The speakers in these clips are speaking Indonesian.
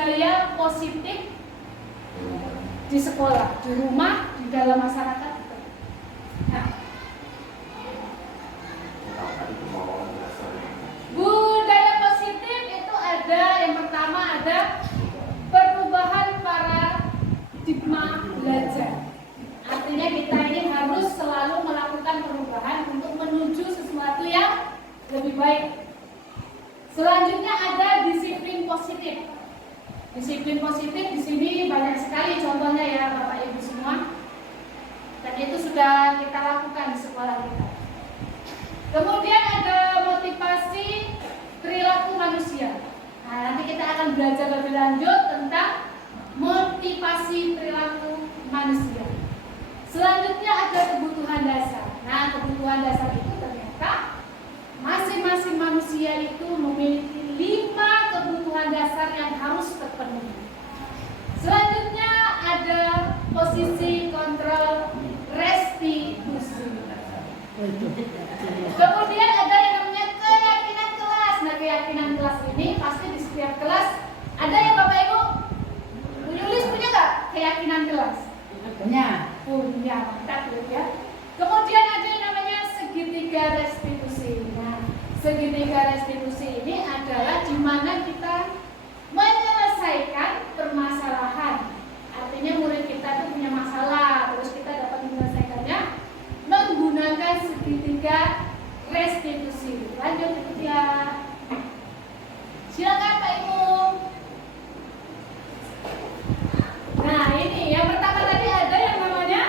budaya positif di sekolah, di rumah, di dalam masyarakat. Nah, budaya positif itu ada, yang pertama ada perubahan paradigma belajar. Artinya kita ini harus selalu melakukan perubahan untuk menuju sesuatu yang lebih baik. Selanjutnya ada disiplin positif. Disiplin positif di sini banyak sekali contohnya ya Bapak Ibu semua. Dan itu sudah kita lakukan di sekolah kita. Kemudian ada motivasi perilaku manusia. Nah, nanti kita akan belajar lebih lanjut tentang motivasi perilaku manusia. Selanjutnya ada kebutuhan dasar. Nah, kebutuhan dasar itu ternyata masing-masing manusia itu memiliki 5 kebutuhan dasar yang harus terpenuhi. Selanjutnya ada posisi kontrol restitusi. Kemudian ada yang namanya keyakinan kelas. Nah, keyakinan kelas ini pasti di setiap kelas ada ya Bapak Ibu. Bu Yulis punya nggak keyakinan kelas? Punya. Punya, mantap ya. Kemudian ada yang namanya segitiga restitusi. Nah, segitiga restitusi ini adalah di mana kita menyelesaikan permasalahan. Artinya murid kita itu punya masalah, terus kita dapat menyelesaikannya menggunakan segitiga restitusi. Lanjut ya. Silakan Pak Ibu. Nah, ini yang pertama tadi ada yang namanya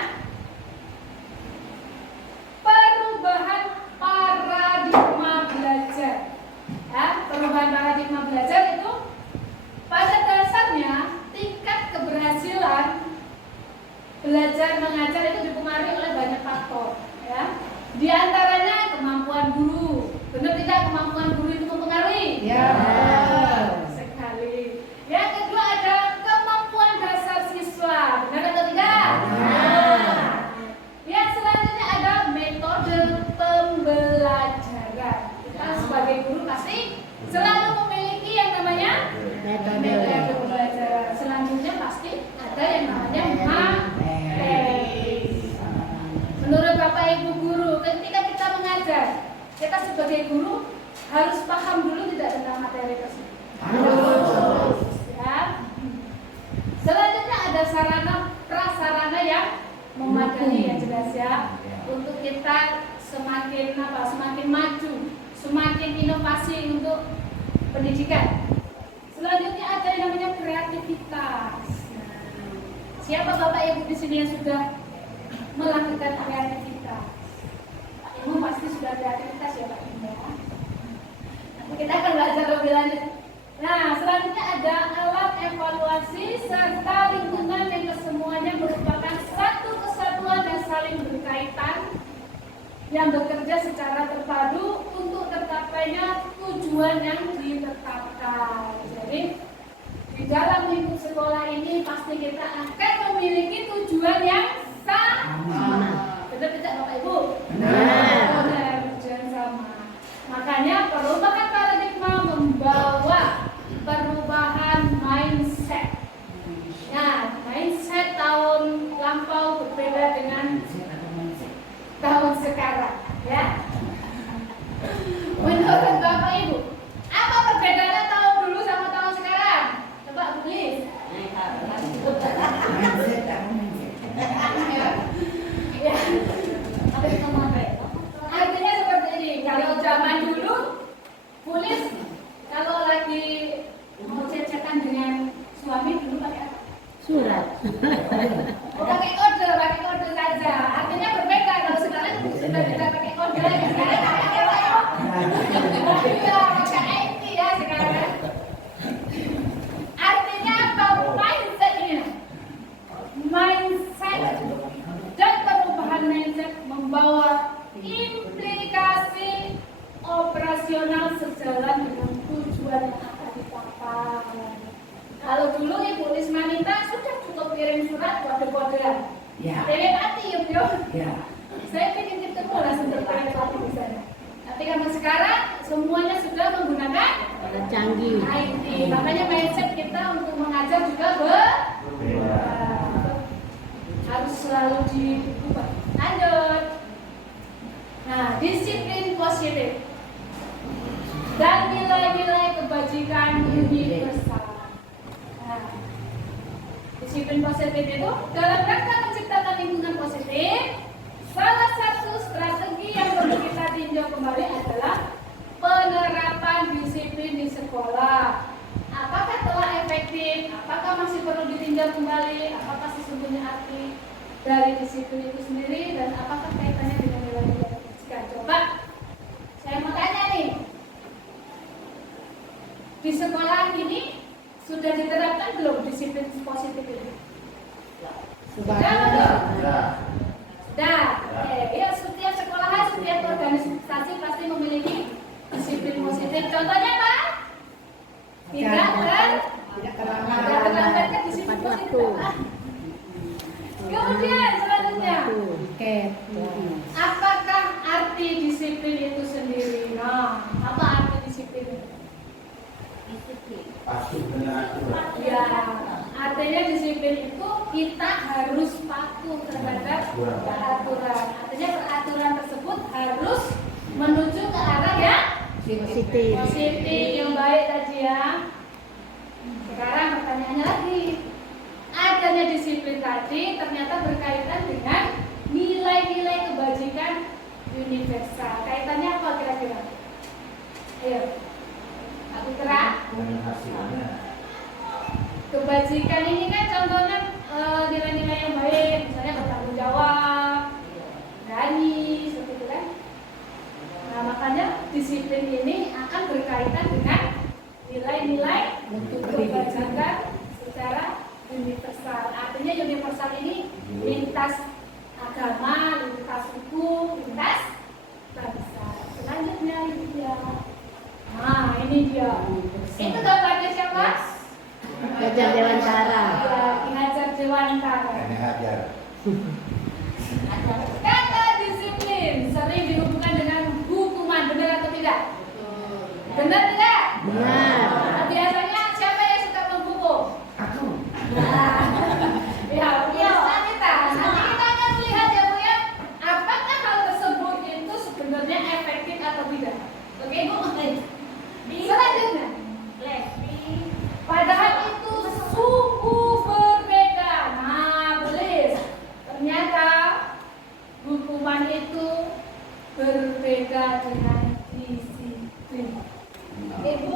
perubahan paradigma belajar. Ya, perubahan paradigma belajar itu pada dasarnya tingkat keberhasilan belajar mengajar itu dipengaruhi oleh banyak faktor, ya. Di antaranya kemampuan guru. Benar tidak kemampuan guru itu mempengaruhi? Ya. Sekali. Yang kedua ada kemampuan dasar siswa. Benar atau tidak? Nah. Yang selanjutnya ada metode pembelajaran. Kita sebagai guru pasti selalu memiliki yang namanya metode pembelajaran. Selanjutnya pasti ada yang namanya materi. Menurut Bapak Ibu guru, ketika kita mengajar, kita sebagai guru harus paham dulu tidak tentang materi tersebut. Harus. Ya. Selanjutnya ada sarana prasarana yang memadai yang jelas ya, untuk kita semakin maju, semakin inovasi untuk pendidikan. Selanjutnya ada yang namanya kreativitas. Nah, siapa Bapak Ibu di sini yang sudah melakukan kreativitas? Pak Ibu pasti sudah kreativitas ya Pak Ibu ya. Nanti kita akan belajar lebih lanjut. Nah, selanjutnya ada alat evaluasi serta lingkungan yang kesemuanya merupakan satu kesatuan dan saling berkaitan yang bekerja secara terpadu untuk tercapainya tujuan yang ditetapkan. Jadi di dalam lingkup sekolah ini pasti kita akan memiliki tujuan yang sama. Betul tidak Bapak Ibu? Benar, tujuan sama. Makanya perubahan paradigma membawa perubahan mindset. Nah, mindset tahun lampau berbeda dengan tahun sekarang, ya. Menurut Bapak Ibu, apa perbedaannya tahun dulu sama tahun sekarang? Coba tulis. Ya. Artinya seperti ini. Kalau zaman dulu, tulis kalau lagi mau cecetan dengan suami dulu pakai apa? Surat. Oh, pakai kode saja. Artinya berbeda. Kalau sekarang sudah bisa pakai kode lagi. Sekarang pakai apa ya? Iya, pakai IT ya sekarang. Artinya apa? Mindset ini. Mindset dan perubahan mindset membawa implikasi operasional sejalan dengan tujuan yang akan dicapai. Kalau dulu Ibu Lismanita sudah cukup kirim surat kode-kodean. Ya. Telepati yuk. Ya. Saya ingin ketemu langsung telepati di sana. Tapi kalau sekarang semuanya sudah menggunakan canggih. IT. Makanya mindset kita untuk mengajar juga berbeda. Harus selalu diubah. Lanjut. Nah, disiplin positif dan nilai-nilai kebajikan universal. Nah, disiplin positif itu dalam rangka menciptakan lingkungan positif. Salah satu strategi yang perlu kita tinjau kembali adalah penerapan disiplin di sekolah. Apakah telah efektif? Apakah masih perlu ditinjau kembali? Apakah sesungguhnya arti dari disiplin itu sendiri dan apakah kaitannya dengan nilai-nilai kebajikan? Coba saya mau tanya nih, di sekolah ini sudah diterapkan belum disiplin positif ini? Sudah belum? Sudah. Ya, setiap sekolah, setiap organisasi pasti memiliki disiplin positif. Contohnya apa? Tidak terlambatkan disiplin positif. Kemudian selanjutnya, apakah arti disiplin itu sendiri? Nah, apa arti disiplin itu? Ya, artinya disiplin itu kita harus patuh terhadap peraturan. Artinya peraturan tersebut harus menuju ke arah yang positif, yang baik tadi ya. Sekarang pertanyaannya lagi, adanya disiplin tadi ternyata berkaitan dengan nilai-nilai kebajikan universal. Kaitannya apa kira-kira? Ayo, aku gerak. Kebajikan ini kan contohnya nilai-nilai yang baik, misalnya bertanggung jawab, berani, seperti itu kan. Nah, makanya disiplin ini akan berkaitan dengan nilai-nilai kebajikan secara universal. Artinya universal ini lintas agama, lintas hukum, lintas bangsa. Selanjutnya ini dia. Nah, ini dia. Itu gambarnya siapa? Hajar Dewantara. Ya, Ki Hajar Dewantara. Kata disiplin sering dihubungkan dengan hukuman, benar atau tidak? Benar tidak? Benar. Nah, biasanya siapa yang suka menghukum? Aku. Ya, kita. Nanti kita akan melihat ya Bu ya, apakah hal tersebut itu sebenarnya efektif atau tidak. Oke Bu? Selanjutnya, padahal itu sungguh berbeda. Nah, tulis. Ternyata hukuman itu berbeda dengan disiplin. Ibu,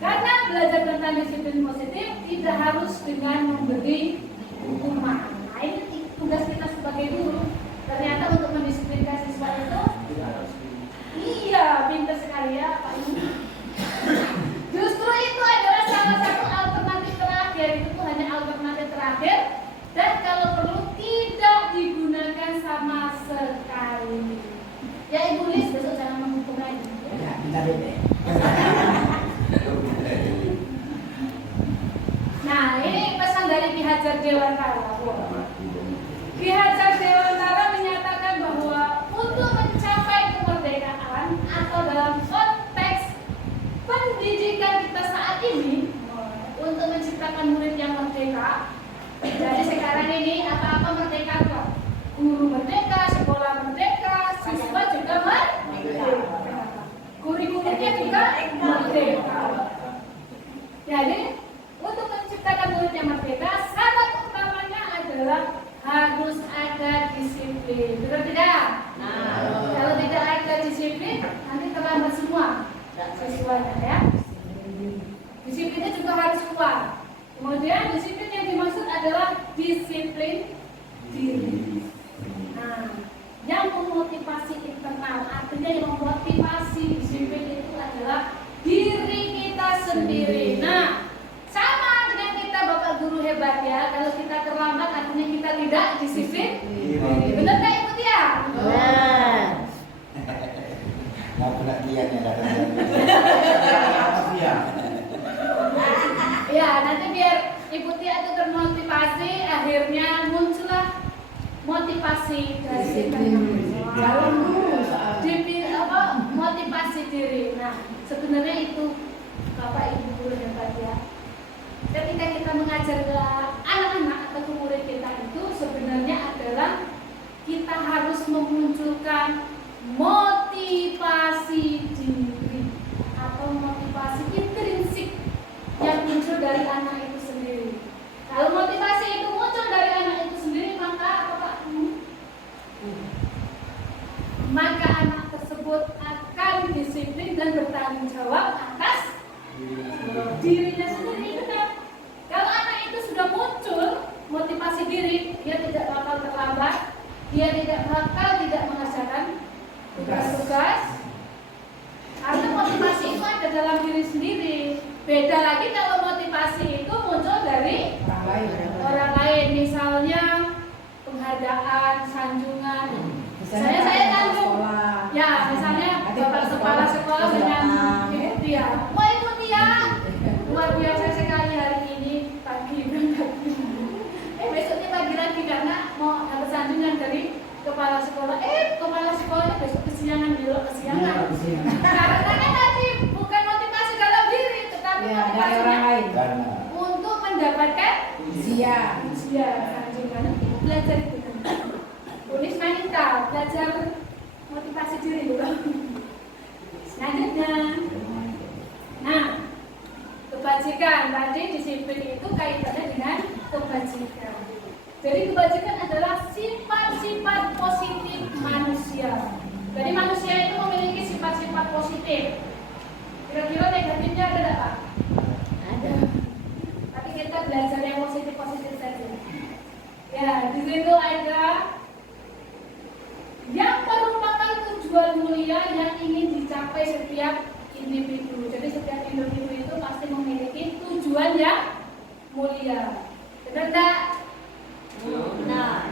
karena belajar tentang disiplin positif tidak harus dengan memberi hukuman. Nah, ini tugas kita sebagai guru. Ternyata untuk mendisiplinkan siswa itu, iya, pintar sekali ya Pak Ibu. Justru itu adalah salah satu alternatif terakhir. Itu tuh hanya alternatif terakhir. Dan kalau perlu tidak digunakan sama sekali. Ya Ibu Lis, besok jangan menghukum lagi. Ya, kita beda. Nah, ini pesan dari Ki Hajar Dewantara. Ki Hajar Dewantara menyatakan bahwa untuk mencapai kemerdekaan atau dalam konteks pendidikan kita saat ini, untuk menciptakan murid yang merdeka. Jadi sekarang ini apa-apa merdeka kok. Guru merdeka, sekolah merdeka, siswa juga merdeka. Kurikulumnya juga merdeka. Jadi untuk menciptakan murid yang merdeka, syarat utamanya adalah harus ada disiplin. Betul tidak? Kalau tidak ada disiplin, nanti terlambat semua siswanya ya. Disiplinnya juga harus kuat. Kemudian disiplin yang dimaksud adalah disiplin diri. Nah, yang memotivasi internal, artinya yang memotivasi disiplin itu adalah diri kita sendiri. Nah, sama dengan kita Bapak Guru hebat ya. Kalau kita terlambat, artinya kita tidak disiplin. Benar nggak Ibu Tia? Benar. Mau pengertian ya datang. Ya, nanti biar Ibu Tia itu termotivasi, akhirnya muncullah motivasi dari Disiplin. dalam motivasi mengajar ke anak-anak atau ke murid kita itu sebenarnya adalah kita harus memunculkan motivasi diri atau motivasi intrinsik yang muncul dari anak itu sendiri. Kalau motivasi itu muncul dari anak itu sendiri, maka apa Pak? Maka anak tersebut akan disiplin dan bertanggung jawab atas dirinya sendiri. Benar. Kalau anak itu sudah muncul motivasi diri, dia tidak bakal terlambat, dia tidak mengerjakan tugas-tugas. Karena motivasi itu ada dalam diri sendiri. Beda lagi kalau motivasi itu muncul dari orang lain, misalnya penghargaan, sanjungan. Misalnya saya sanjung, ya misalnya bapak kepala sekolah dengan ibu dia, wah ibu dia luar biasa sekali hari ini pagi berangkat. Besoknya pagi lagi karena mau dapat sanjungan dari kepala sekolah. Kepala sekolahnya besok kesiangan, belok kesiangan. Karena tadi bukan motivasi dalam diri, tetapi motivasi orang lain. untuk mendapatkan Usia. sanjungan. Belajar itu. Tulis wanita, belajar motivasi diri dulu. Selanjutnya, nah, kebajikan tadi disiplin itu kaitannya dengan kebajikan. Jadi kebajikan adalah sifat-sifat positif manusia. Jadi manusia itu memiliki sifat-sifat positif. Kira-kira negatifnya ada nggak Pak? Ada. Tapi kita belajar yang positif-positif saja. Ya, di situ ada yang merupakan tujuan mulia yang ingin dicapai setiap individu. Jadi setiap individu itu pasti memiliki tujuan yang mulia. Benar enggak? Nah,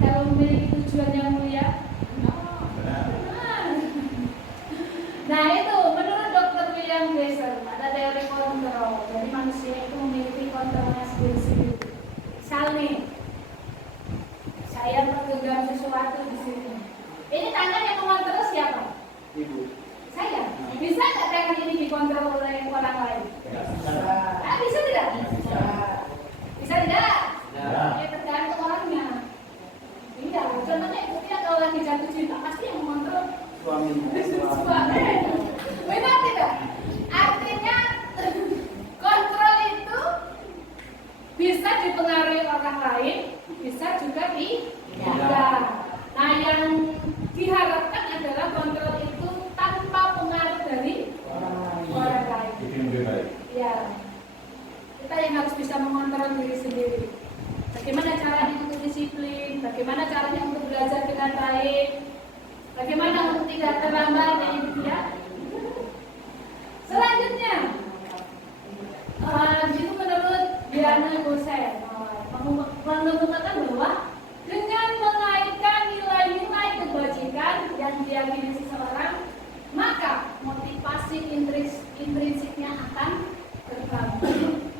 Kalau memiliki tujuan yang mulia? Benar. Nah itu menurut Dr. William Glasser ada teori kontrol. Jadi manusia itu memiliki kontrolnya sendiri-sendiri. Misal nih, saya menggenggam sesuatu di sini. Ini tangan yang mengontrol siapa? Ibu. Saya. Bisa nggak tangan ini dikontrol oleh orang lain? Bisa tidak? Bisa tidak? Ya tergantung orangnya. Iya, contohnya itu dia kalau lagi jatuh cinta pasti yang mengontrol Suami. suami. Benar tidak? Artinya kontrol itu bisa dipengaruhi orang lain, bisa juga tidak. Nah, yang diharapkan adalah kontrol itu tanpa pengaruh dari orang lain. Ya, kita yang harus bisa mengontrol diri sendiri. Bagaimana caranya untuk disiplin? Bagaimana caranya untuk belajar dengan baik? Bagaimana untuk tidak terlambat? Ya. Selanjutnya, itu menurut Diana Gosen mengemukakan bahwa dengan mengaitkan nilai-nilai kebajikan yang diyakini seseorang, maka motivasi intrinsiknya akan terbangun.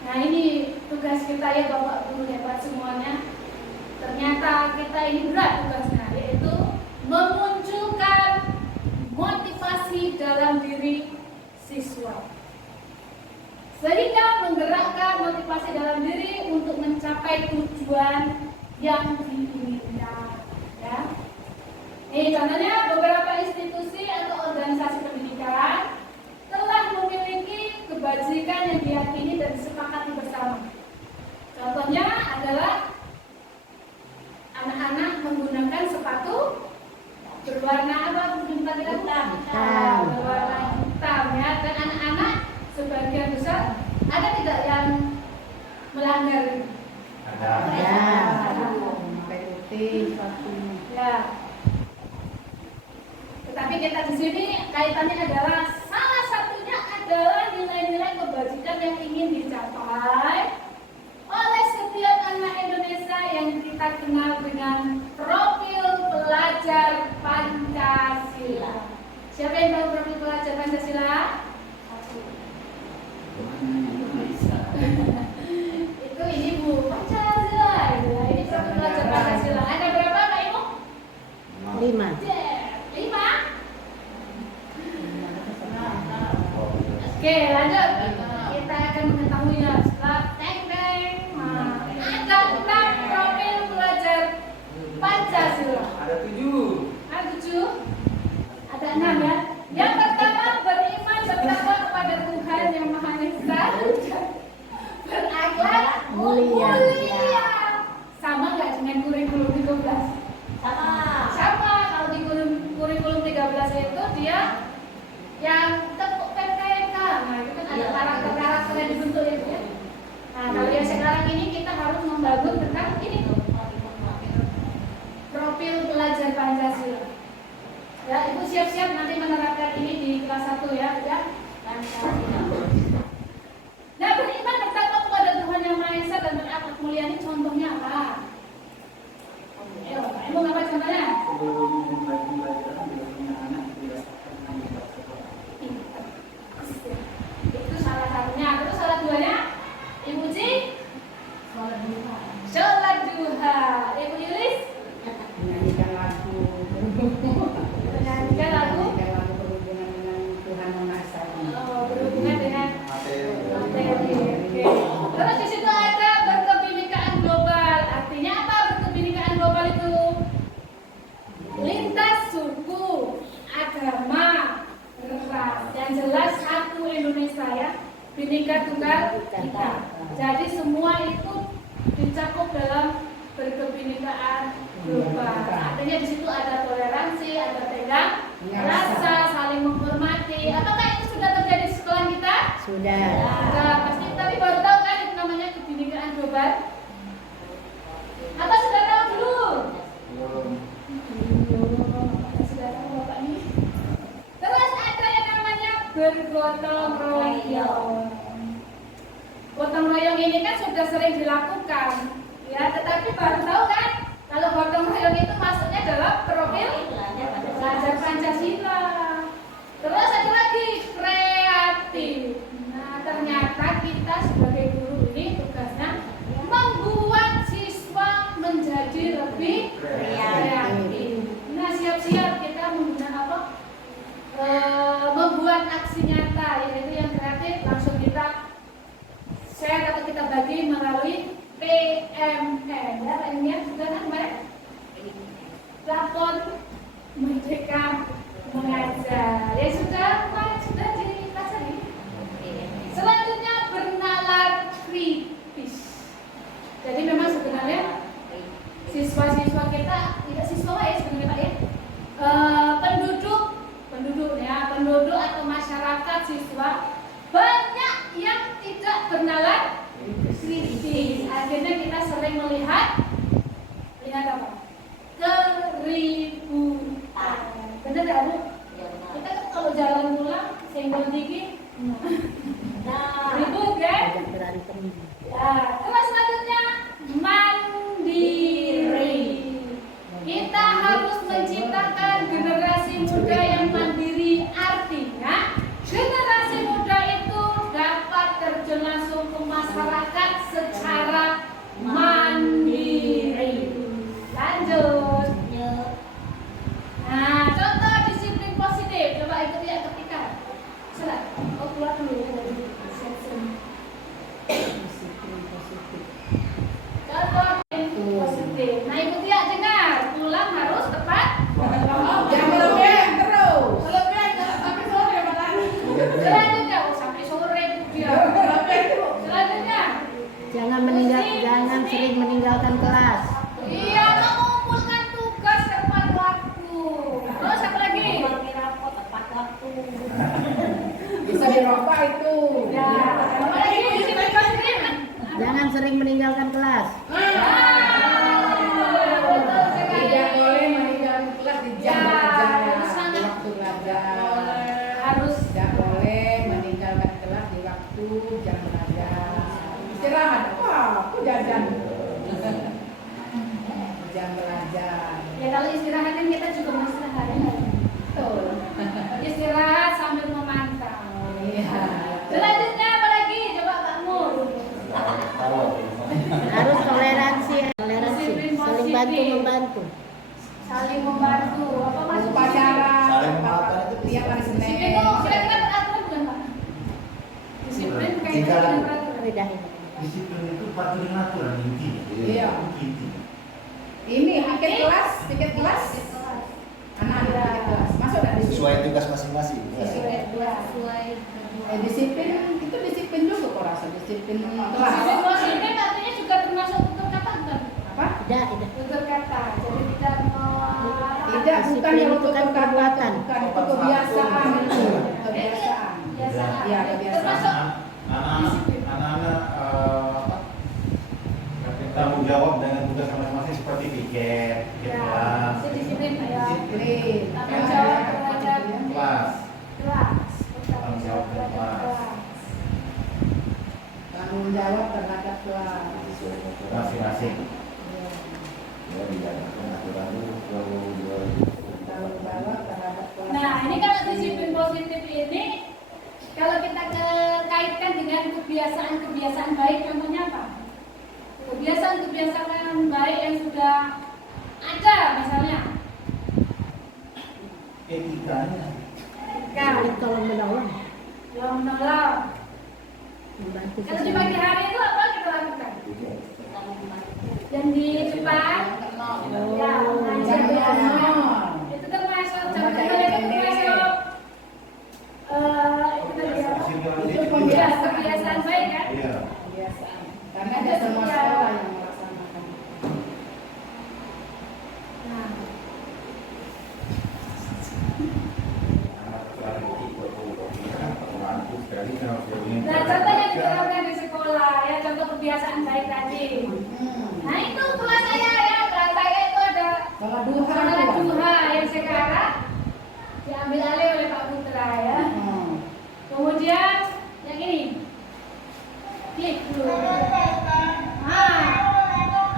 Nah ini tugas kita ya Bapak Guru hebat semuanya. Ternyata kita ini berat tugasnya, yaitu memunculkan motivasi dalam diri siswa, sehingga menggerakkan motivasi dalam diri untuk mencapai tujuan yang diinginkan. Ya. Ini contohnya beberapa institusi atau organisasi pendidikan telah memiliki kebajikan yang diyakini dan disepakati bersama. Contohnya adalah anak-anak menggunakan sepatu berwarna apa? Hitam. Berwarna hitam ya. Dan anak-anak sebagian besar ada tidak yang melanggar? Ada. Pakai putih, sepatu. Ya. Tetapi kita di sini kaitannya adalah salah satunya adalah nilai-nilai kebajikan yang ingin dicapai oleh setiap anak Indonesia yang kita kenal dengan profil pelajar Pancasila. Siapa yang tahu profil pelajar Pancasila? Itu ini Bu Pancasila. Ini profil pelajar Pancasila. Ada berapa Pak Ibu? 5. 5. Oke, lanjut. Kita akan mengetahuinya setelah Ada 6 ya. Yang pertama, beriman bertakwa kepada Tuhan yang Maha Esa, berakhlak Mulia. mulia. Sama nggak dengan kurikulum 13? Sama. Kalau di kurikulum 13 itu dia yang tepuk PPK. Nah, itu kan ada karakter-karakter yang dibentuk itu ya. Nah, kalau yang sekarang ini kita harus membangun tentang ini tuh, profil pelajar Pancasila. Ya, Ibu siap-siap nanti menerapkan ini di kelas 1 ya, ya. Nah, beriman bertakwa kepada Tuhan yang Maha Esa dan berakhlak mulia ini contohnya apa? Ayo, Ibu apa contohnya? Itu salah satunya. Terus salah duanya? Ibu Ci? Sholat duha. Ibu Yulis? Menyanyikan lagu. Menyanyikan lagu? Menyanyikan lagu berhubungan dengan Tuhan yang Maha Esa. Oh, berhubungan dengan materi. Oke. Terus di situ ada berkebinekaan global. Artinya apa berkebinekaan global itu? Lintas suku, agama, ras. Yang jelas satu Indonesia ya. Bhinneka Tunggal Ika. Jadi semua itu dicakup dalam berkebinekaan global. Artinya di situ ada toleransi, ada tegang rasa, saling menghormati. Apakah itu sudah terjadi di sekolah kita? Sudah. Sudah pasti, tapi baru tahu kan itu namanya kebinekaan global. Apa sudah tahu dulu? Sudah tahu Bapak ini. Terus ada yang namanya bergotong royong. Gotong royong ini kan sudah sering dilakukan, ya. Tetapi baru tahu kan kalau gotong royong itu masuknya dalam profil pelajar Pancasila. Terus ada lagi kreatif. Nah, ternyata kita sebagai guru ini tugasnya membuat siswa menjadi lebih kreatif. Nah, siap-siap kita menggunakan apa? Membuat aksi nyata, yaitu yang kreatif. Langsung kita share atau kita bagi melalui PMN. Ya, PMN juga kan baik. Platform Merdeka Mengajar. Ya sudah, Pak, sudah dipelajari. Selanjutnya bernalar kritis. Jadi memang sebenarnya siswa-siswa kita tidak siswa ya sebenarnya Pak ya. Penduduk atau masyarakat siswa banyak yang tidak bernalar kritis. Akhirnya kita sering melihat apa? Keributan. Benar nggak Bu? Kita kan kalau jalan pulang senggol dikit, ribut kan? Ya, terus selanjutnya mandiri. Kita harus menciptakan generasi muda yang mandiri. Artinya generasi muda itu dapat terjun langsung ke masyarakat secara mandiri. Lanjut. Nah, contoh disiplin positif. Coba ikut ya ketika. Salah. Oh, keluar dulu ya dari section. Disiplin positif. Contoh positif. Nah, Ibu Tia dengar, pulang harus tepat. Jangan berlebihan terus. Sampai sore malah. Selanjutnya, sampai sore dia. Selanjutnya. Jangan sering meninggalkan kelas. Iya, mengumpulkan tugas tepat waktu. Terus apa lagi? Bisa dirubah itu. Ya, apa lagi? Disiplin positif. Jangan sering meninggalkan kelas. Betul sekali. Tidak boleh meninggalkan kelas di jam Ya, belajar. itu sangat Waktu belajar. harus Tidak boleh meninggalkan kelas di waktu jam belajar. Istirahat. Wah, aku jajan. Jam belajar. ya kalau istirahat kan kita juga mau istirahat ya. Betul. Istirahat sambil memantau. Iya. Selanjutnya apa lagi? Coba Pak Mur. Harus toleransi. Saling bantu membantu. Saling membantu. Apa maksudnya? Upacara. Saling memaafkan itu Tiap hari Senin. Disiplin itu kira-kira peraturan bukan Pak? Disiplin kaitannya dengan peraturan. Lidahin. Disiplin itu patuhin aturan intinya. Iya. Inti. Ini tiket kelas. Anak-anak tiket kelas. Masuk dari Sesuai sesuai tugas masing-masing. Sesuai. Disiplin itu disiplin juga kok rasa disiplin kelas. Disiplin positif artinya juga termasuk tutur kata bukan? Apa? Tidak. Tutur kata. Jadi tidak mau Tidak, bukan Disiplin kalau itu kan tutur kata, perbuatan. bukan itu kebiasaan itu. Kebiasaan. Kebiasaan. Iya, kebiasaan. Termasuk Anak-anak tanggung jawab dengan tugas masing-masing seperti piket, ya, kelas, itu disiplin ya. Disiplin. Tanggung jawab terhadap kelas. kelas. Tanggung jawab terhadap kelas. Tanggung jawab terhadap kelas. Masing-masing. Ya, dijalankan aturan dulu kalau Tanggung jawab terhadap kelas. Nah, ini kalau disiplin positif ini kalau kita kaitkan dengan kebiasaan baik, contohnya apa? Kebiasaan baik yang sudah ada misalnya. Etikanya. Saling tolong menolong. Yang menolong. Membantu Kalau di pagi hari itu apa kita lakukan? Yang di depan, ya mengajar Jangan biasa. ngomong. Itu termasuk Mengajar contohnya itu pendek. termasuk itu tadi apa? Itu Ya, kebiasaan baik kan? Iya. Kebiasaan. Karena ada semua sekolah yang melaksanakan. Nah, nah contohnya diterapkan di sekolah ya, contoh kebiasaan baik tadi. Nah itu kelas saya ya, kelas saya itu ada Sholat duha. sholat tuh. duha yang sekarang diambil alih oleh Pak Putra ya. Kemudian yang ini, klik dulu. Nah,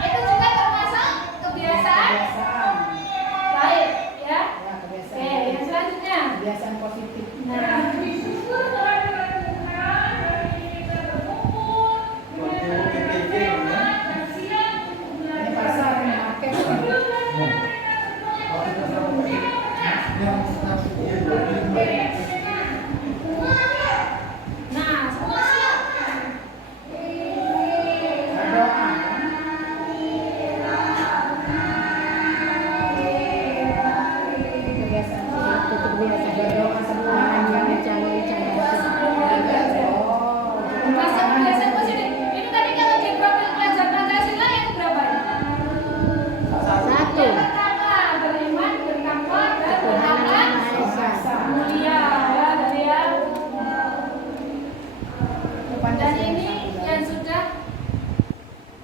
itu juga termasuk kebiasaan Kebiasaan. baik ya. Ya, kebiasaan. Oke, yang selanjutnya. Kebiasaan positif. Nah, Ini pasar market. nah, semua siap. Berdoa. Kebiasaan. Itu kebiasaan. Berdoa sebelum makan. Oh, Masuk kebiasaan positif. Ini tadi kalau di profil pelajar Pancasila yang berapa? Satu. Yang pertama, beriman, bertakwa, dan berakhlak mulia ya dari yang dan ini yang sudah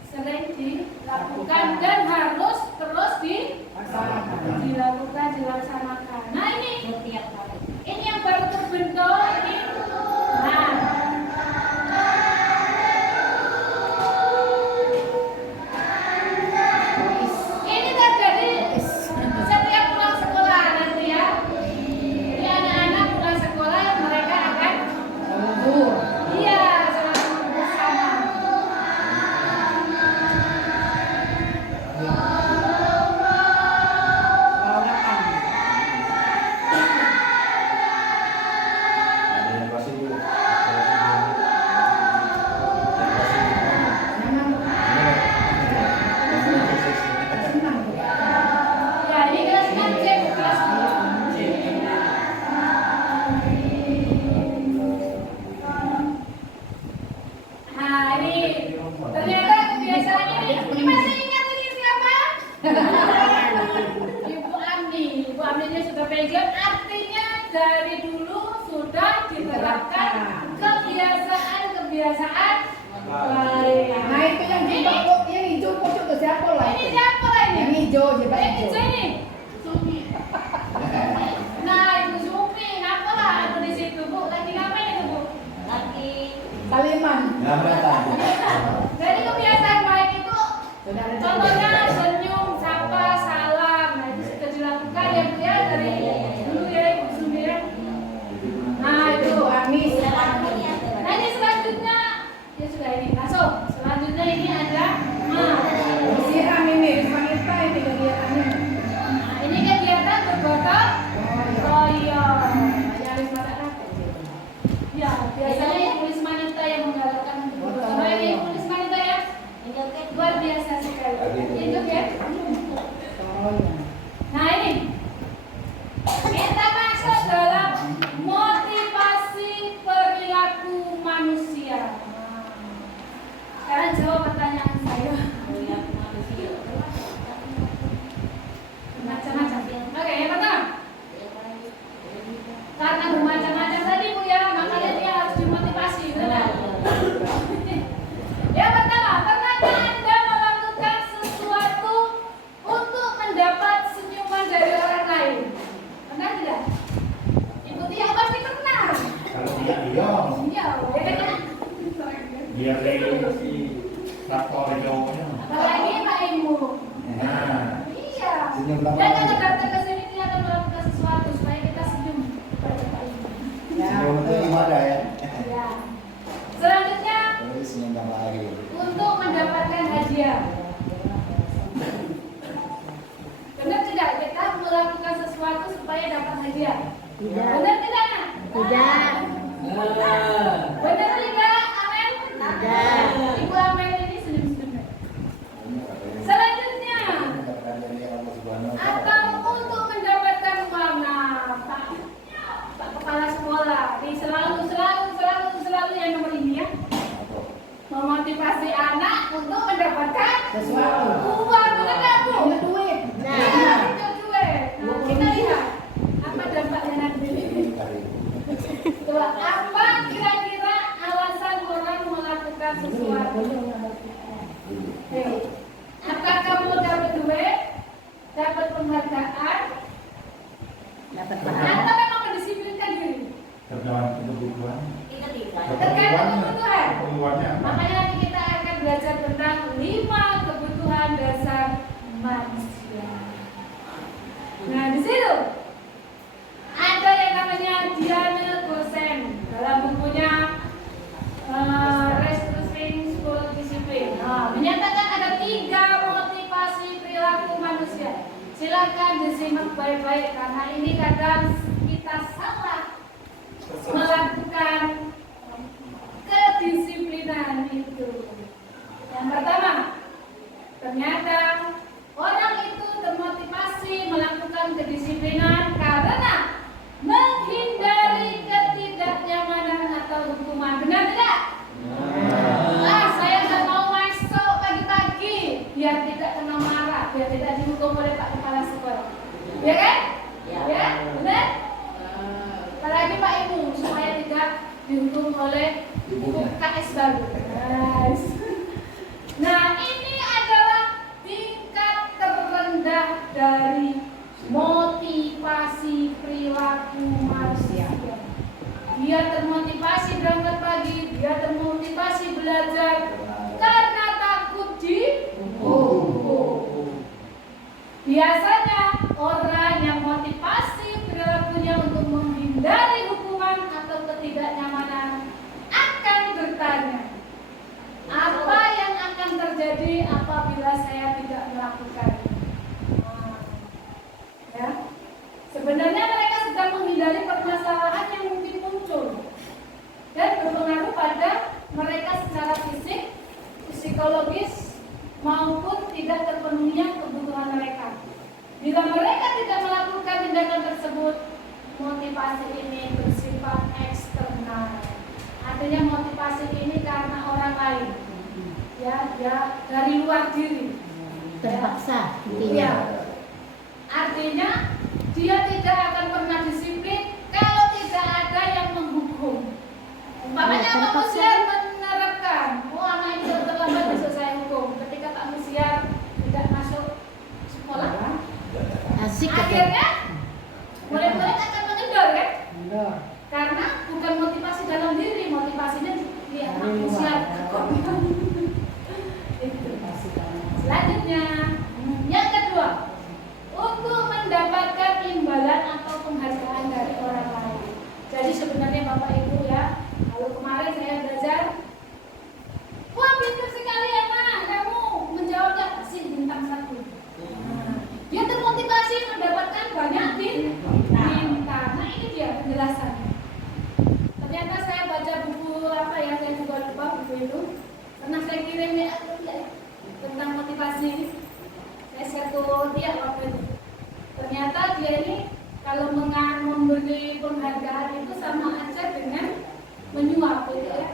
sering dilakukan dan harus terus dilaksanakan. Nah ini yang baru terbentuk ini. Nah, ini terjadi setiap pulang sekolah nanti ya. Jadi anak-anak pulang sekolah mereka akan iya selalu bersama. Ada yang pasti dulu. Ya ini kelas 6 cek kelas 2. Nah ini ternyata kebiasaannya ini masih ingat ini siapa? Ibu Amni. Ibu Amni ini sudah pensiun, artinya dari dulu sudah diterapkan kebiasaan baik. Nah itu yang hijau, yang hijau pojok itu siapa lah? Ini siapa lah ini? Yang hijau, jebak Yang hijau. hijau ini. Nah, Ibu Sumi, kenapa lah ada di situ, Bu? Lagi ngapain itu, Bu? Lagi. Saliman. Jadi kebiasaan baik itu, Saudara contohnya senyum, sapa, salam. Nah, itu sudah dilakukan ya, Bu ya, dari dulu ya, Ibu Sumi ya. Nah, itu. Ibu Anis. Nah, ini selanjutnya, ya sudah ini, masuk. Selanjutnya ini ada, Siram ini, wanita ini kegiatannya. nah, ini kegiatan bergotong royong. Hanya Anis Mata Rata. Ya, biasanya yang tulis wanita yang menggalakkan bergotong ada ya. Ya. Selanjutnya Terus yang lagi. untuk mendapatkan hadiah. Benar tidak kita melakukan sesuatu supaya dapat hadiah? Tidak. Benar tidak? Nak? Tidak. Benar tidak? Amin. Tidak. Ibu Amin ini senyum-senyum. Selanjutnya, atau untuk mendapatkan uang. Nah, Pak Kepala Sekolah, ini selalu yang nomor ini ya. Memotivasi anak untuk mendapatkan Sesuatu. uang, benar nggak, Bu? Ambil duit. Iya, itu duit. Nah, kita lihat apa dampaknya nanti. Coba, apa kira-kira alasan orang melakukan sesuatu? Apakah mau dapat duit, dapat penghargaan, Dapat atau pahala. memang mendisiplinkan diri? Tergantung kebutuhan. Tergantung kebutuhan. Kebutuhannya apa? Makanya nanti kita akan belajar tentang 5 kebutuhan dasar manusia. Nah, di situ ada yang namanya Diane Gosen dalam bukunya Restructuring School Discipline. Nah, menyatakan ada 3 motivasi perilaku manusia. Silakan disimak baik-baik karena ini kadang kita salah melakukan kedisiplinan itu. Yang pertama, ternyata orang itu termotivasi melakukan kedisiplinan karena menghindari ketidaknyamanan atau hukuman. Benar tidak? Saya nggak mau masuk pagi-pagi biar tidak kena marah, biar tidak dihukum oleh Pak Kepala Sekolah. Ya kan? Ya, benar? Apalagi Pak Ibu supaya tidak dihukum oleh Ibu KS baru. Nice. Nah, ini adalah tingkat terendah dari motivasi perilaku manusia. Dia termotivasi berangkat pagi, dia termotivasi belajar karena takut dihukum. Biasanya orang yang motivasi perilakunya untuk menghindari hukuman atau ketidaknyamanan akan bertanya, apa yang akan terjadi apabila saya tidak melakukan? Ya, sebenarnya mereka sedang menghindari permasalahan yang mungkin muncul dan berpengaruh pada mereka secara fisik, psikologis maupun tidak terpenuhinya kebutuhan mereka. Bila mereka tidak melakukan tindakan tersebut, motivasi ini bersifat eksternal. Artinya motivasi ini karena orang lain, ya dari luar diri. Terpaksa Ya. intinya. Artinya dia tidak akan pernah disiplin kalau tidak ada yang menghukum. Umpamanya Pak Musiar menerapkan, anak ini sudah terlambat besok saya hukum. Ketika Pak Musiar tidak masuk sekolah, Asik katanya. akhirnya murid-murid akan mengendor kan? Benar. Karena bukan motivasi dalam diri, motivasinya dia Pak Dari luar. Musiar. Itu. Selanjutnya, yang kedua, untuk mendapatkan imbalan atau penghargaan dari orang lain. Jadi sebenarnya Bapak Ibu ya, kalau kemarin saya belajar, wah pintar sekali ya Mak, kamu menjawabnya kasih bintang 1. Dia termotivasi mendapatkan banyak bintang. Nah ini dia penjelasannya. Ternyata saya baca buku apa ya, saya juga lupa buku itu. Pernah saya kirim ya tentang motivasi. Saya share ke dia waktu itu. Ternyata dia ini kalau memberi penghargaan itu sama aja dengan menyuap gitu ya.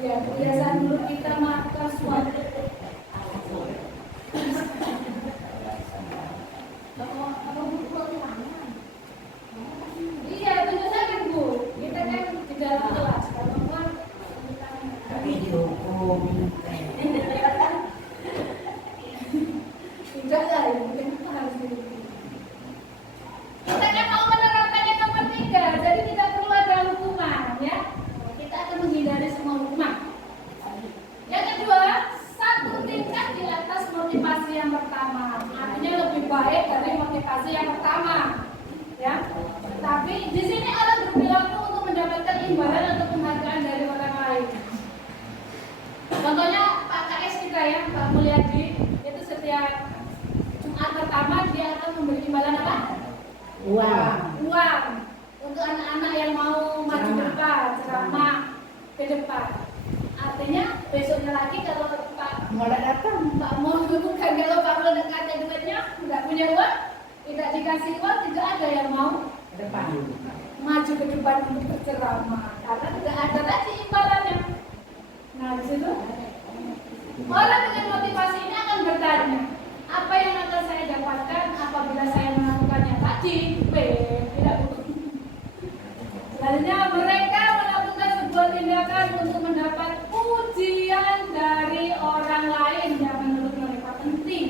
Ya, kebiasaan dulu kita makan suap. Iya, tunjukkan Bu. Kita kan di dalam kelas. Kalau enggak, Tapi dihukum. tidak lah, ya, mungkin kita harus dihukum. Kita kan mau menerapkan yang nomor 3, jadi tidak perlu ada hukuman, ya. Kita akan menghindari semua hukuman. Yang kedua, imbalan apa? Uang. Uang untuk anak-anak yang mau maju ke depan, ceramah ke depan. Artinya besoknya lagi kalau Pak Mulai datang. mau bukan kalau Pak Mul nggak ada duitnya, nggak punya uang, tidak dikasih uang, tidak ada yang mau Ke depan. maju ke depan untuk berceramah karena tidak ada lagi imbalannya. Nah di situ orang dengan motivasi ini akan bertanya, apa yang akan saya dapatkan apabila saya melakukannya tadi? Tidak butuh. Selanjutnya mereka melakukan sebuah tindakan untuk mendapat pujian dari orang lain yang menurut mereka penting,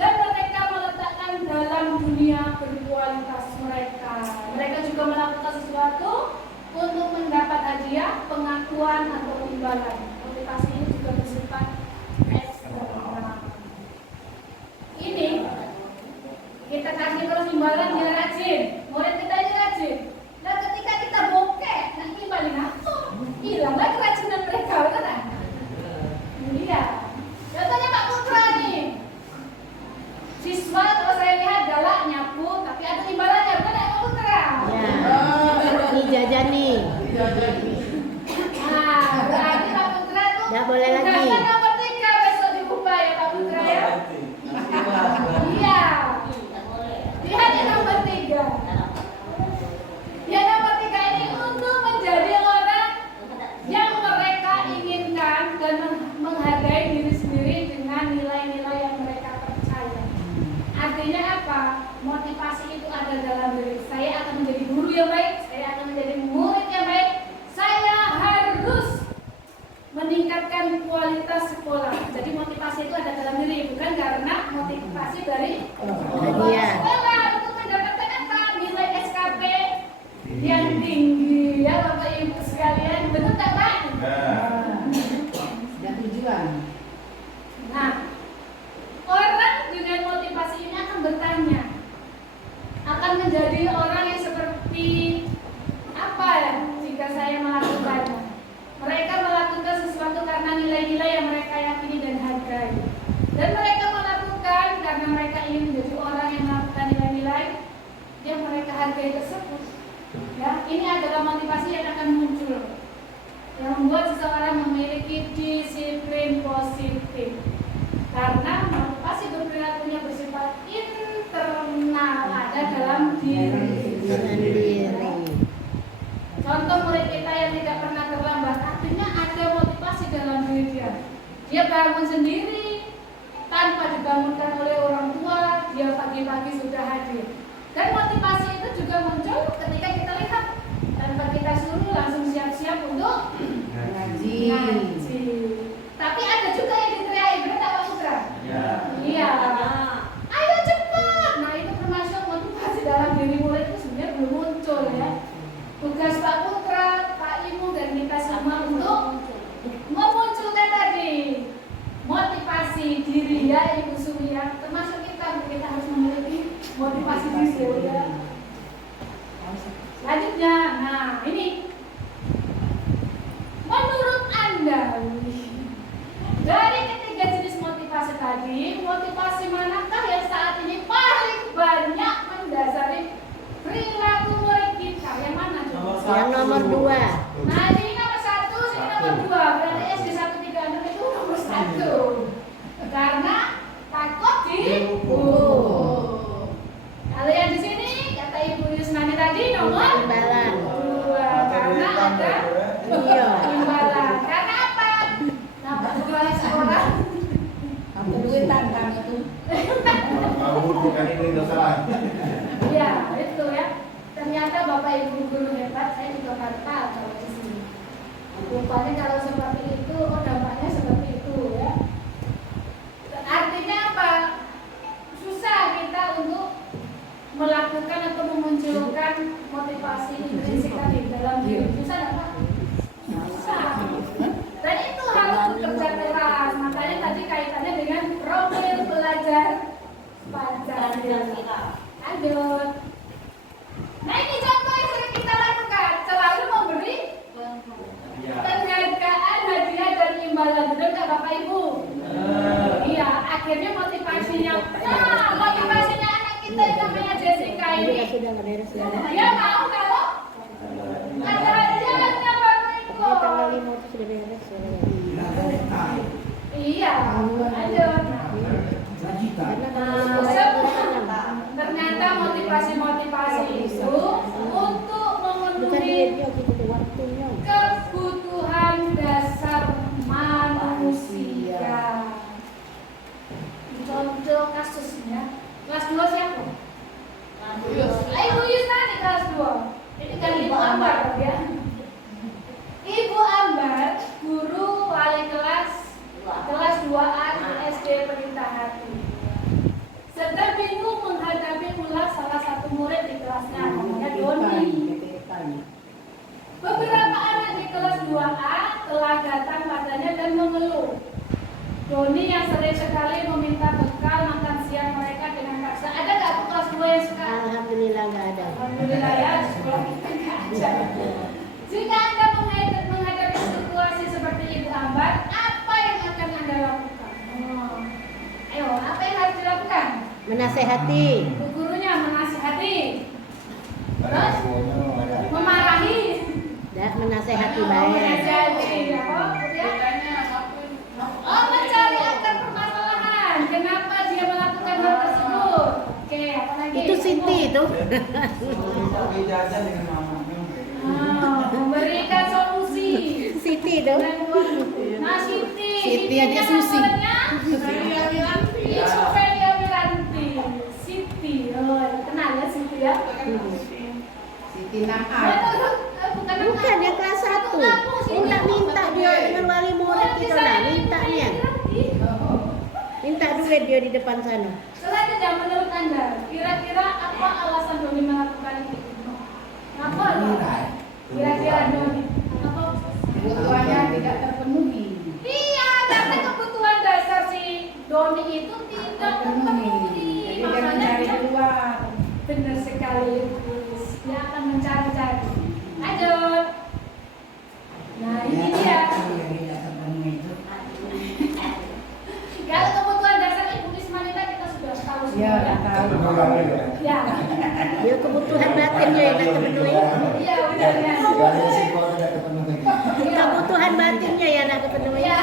dan mereka meletakkan dalam dunia berkualitas mereka. Mereka juga melakukan sesuatu untuk mendapat hadiah, pengakuan atau imbalan. Motivasi ini juga bersifat eksternal. Ini kita kasih terus imbalan, dia rajin, murid kita ini rajin. Dan ketika kita bokeh, nah imbalin apa? Hilanglah kerajinan mereka, betul tak? Iya. Contohnya Pak Putra nih. Siswa kalau saya lihat galak nyapu, tapi ada imbalannya, betul tak Pak Putra? Ya. Dijajani. Nah, berarti Pak Putra tuh Nggak boleh lagi. tugasnya nomor 3 besok dibuka ya Pak Putra ya. Iya. Lihat yang nomor 3. Yang nomor 3 ini untuk menjadi orang yang mereka inginkan dan menghargai diri sendiri dengan nilai-nilai yang mereka percaya. Artinya apa? Motivasi itu ada dalam diri. Saya akan menjadi guru yang baik, saya akan menjadi murid yang baik. Saya harus meningkatkan kualitas sekolah. Jadi motivasi itu ada dalam diri, bukan karena motivasi dari Hadiah. sekolah untuk mendapatkan apa? Nilai SKP yang tinggi ya Bapak Ibu sekalian, betul tak Pak? Dan tujuan. Nah, orang dengan motivasi ini akan bertanya, akan menjadi orang yang seperti apa ya jika saya melakukannya? Mereka melakukan sesuatu karena nilai-nilai yang mereka yakini dan hargai. Dan mereka melakukan karena mereka ingin menjadi orang yang melakukan nilai-nilai yang mereka hargai tersebut. Ya, ini adalah motivasi yang akan muncul, yang membuat seseorang memiliki disiplin positif. Karena motivasi berperilakunya bersifat internal, ada dalam diri. Sendiri. Contoh murid kita yang tidak pernah terlambat, artinya ada motivasi dalam diri dia. Dia bangun sendiri tanpa dibangunkan oleh orang tua, dia pagi-pagi sudah hadir. Dan motivasi itu juga muncul ketika kita lihat tanpa kita suruh langsung siap-siap untuk Ngaji. ngaji. Tapi ada juga yang diteriaki, benar tak Pak Putra? Iya. Ayo cepat. Nah itu termasuk motivasi dalam diri murid itu sebenarnya belum muncul ya. Tugas Pak Putra, Pak Ibu dan kita semua untuk memunculkan tadi motivasi diri ya Ibu Surya, termasuk kita harus memiliki motivasi diri ya. Selanjutnya, nah ini menurut Anda dari ketiga jenis motivasi tadi, motivasi manakah yang saat ini paling banyak mendasari perilaku murid kita? Yang mana? Yang nomor 2. Nah ini nomor 1, ini nomor 2. Berarti SD 136 itu nomor 1. Karena takut dihukum. Kalau yang di sini kata Ibu Yusmani tadi nomor Imbalan. 2. Karena ada Iya. imbalan. Karena apa? Nah, sekolah sekolah. Keduitan kami itu. Kabur bukan itu salah. Iya, itu ya. Ternyata Bapak Ibu guru hebat, saya juga baru tahu kalau di sini. Rupanya kalau seperti itu, oh dampaknya seperti itu ya. Artinya apa? Susah kita untuk melakukan atau memunculkan motivasi intrinsik tadi dalam diri. Susah nggak Pak? Susah. Dan itu harus bekerja keras. Makanya tadi kaitannya dengan profil belajar Pancasila. Lanjut. Nah ini contoh yang sering kita lakukan, selalu memberi penghargaan, hadiah dan imbalan. Betul nggak Bapak Ibu? Iya, akhirnya motivasinya. Nah, motivasinya anak kita yang Dia mau kalau ada hadiahnya baru Pokoknya tanggal ikut. 5 itu sudah beres ya. Iya, lanjut. Karena Ternyata motivasi-motivasi itu untuk bukan memenuhi dia gitu waktunya. kebutuhan dasar manusia. Contoh kasusnya, kelas 2 siapa? Ibu Yusnani kelas 2. Ini kan Ibu Ambar ya. Ibu Ambar, guru wali kelas 2A di SD Perintah Hati. Sedang bingung menghadapi ulah salah satu murid di kelasnya, namanya Doni. Beberapa anak di kelas 2A telah datang padanya dan mengeluh. Doni yang sering sekali meminta bekal makan siang mereka dengan paksa. Ada nggak bu kelas 2 yang suka? Alhamdulillah nggak ada. Alhamdulillah ya, sekolah kita nggak ada. Jika Anda menghadapi situasi seperti Ibu Ambar, apa yang akan Anda lakukan? Ayo, apa yang harus dilakukan? Menasehati. Bu gurunya menasihati, Terus memarahi, Dan menasehati oh, baik. menasihati, ya, oh, kemudian oh, mencari akar permasalahan. Kenapa dia melakukan hal tersebut? Oke, apa lagi? Itu Siti itu. Pakai jajan dengan mamanya. Memberikan solusi. Siti itu. Nah, Siti. Siti aja Susi. Sophia Wiranti. Siti. Oh, kenal ya Siti ya? Siti Nahar. Bukan yang kelas 1. Kita minta dia dengan wali murid kita lah, mintanya. Minta duit dia di depan sana. Selanjutnya menurut Anda, kira-kira apa alasan Doni melakukan itu? Kenapa? Kira-kira Doni? Kenapa? Kebutuhannya tidak terpenuhi. Iya, karena kebutuhan dasar si Doni itu tidak terpenuhi. Jadi dia Makanya mencari dia keluar. benar sekali, Gus. Dia akan mencari-cari. Lanjut. Nah, ini dia. Kalau kebutuhan dasar Ibu Ismanita kita sudah tahu Ya, semua ya. tahu. Ya. Dia kebutuhan batinnya yang tak terpenuhi. Iya, benar ya. Kebutuhan batinnya yang tak terpenuhi. Iya.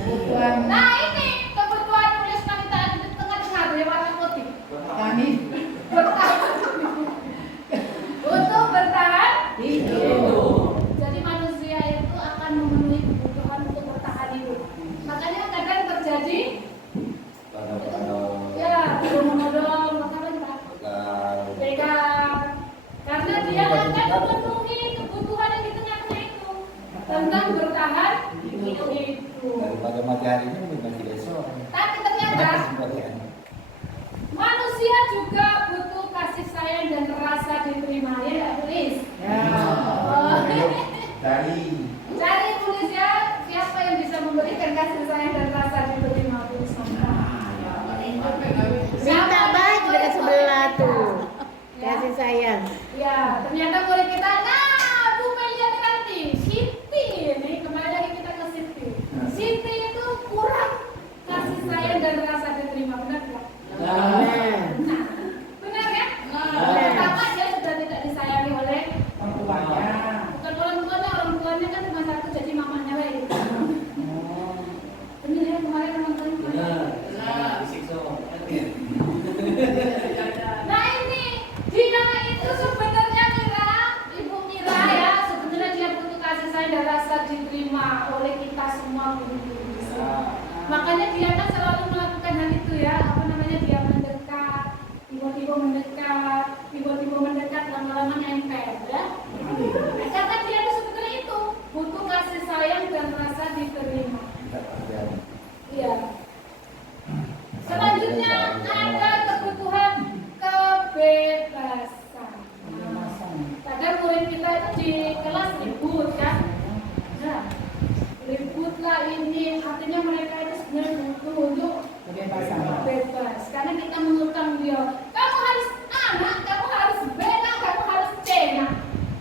Kebutuhan Nah, ini kebutuhan Bu Ismanita ada di tengah-tengah tuh yang warna putih. kami Bertahan. Untuk bertahan. hidup. Jadi manusia itu akan memenuhi kebutuhan untuk bertahan hidup. Makanya kadang terjadi ya bodong-bodong, apa lagi Pak? Pegang. Karena dia akan memenuhi kebutuhan yang di tengah-tengah itu tentang bertahan hidup itu. Daripada mati hari ini lebih mati besok. Tapi ternyata manusia juga butuh kasih sayang dan rasa diterima ya nggak tulis? Ya. Oh. Dari Cari tulis ya, siapa yang bisa memberikan kasih sayang dan rasa diterima tulis nama. Minta baik dengan sebelah tuh. Kasih sayang. Ya, ternyata murid kita, nah Bu Melia nanti Siti ini kembali lagi kita ke Siti. Siti itu kurang kasih sayang dan rasa diterima, benar nggak? Nah, Nah, benar ya? Pertama dia sudah tidak disayangi oleh Orang tuanya. bukan orang tuanya kan cuma satu jadi mamanya lagi. Benar ya kemarin orang tuanya. Nah ini dia itu sebenarnya Ibu Mira ya sebenarnya dia butuh kasih sayang dan rasa diterima oleh kita semua guru-guru di sini. Makanya dia kan selalu melakukan hal itu ya, apa namanya dia mendekat, tiba-tiba mendekat lama-lama nempel ya. Karena dia itu sebetulnya itu butuh kasih sayang dan rasa diterima. Iya. Selanjutnya ada kebutuhan kebebasan. Kadang murid kita itu di kelas ribut kan, nah, ribut lah ini, artinya mereka itu sebenarnya butuh untuk Kebebasan. bebas. Karena kita mengutang dia, kamu harus A, kamu harus B, kamu harus C. Nah,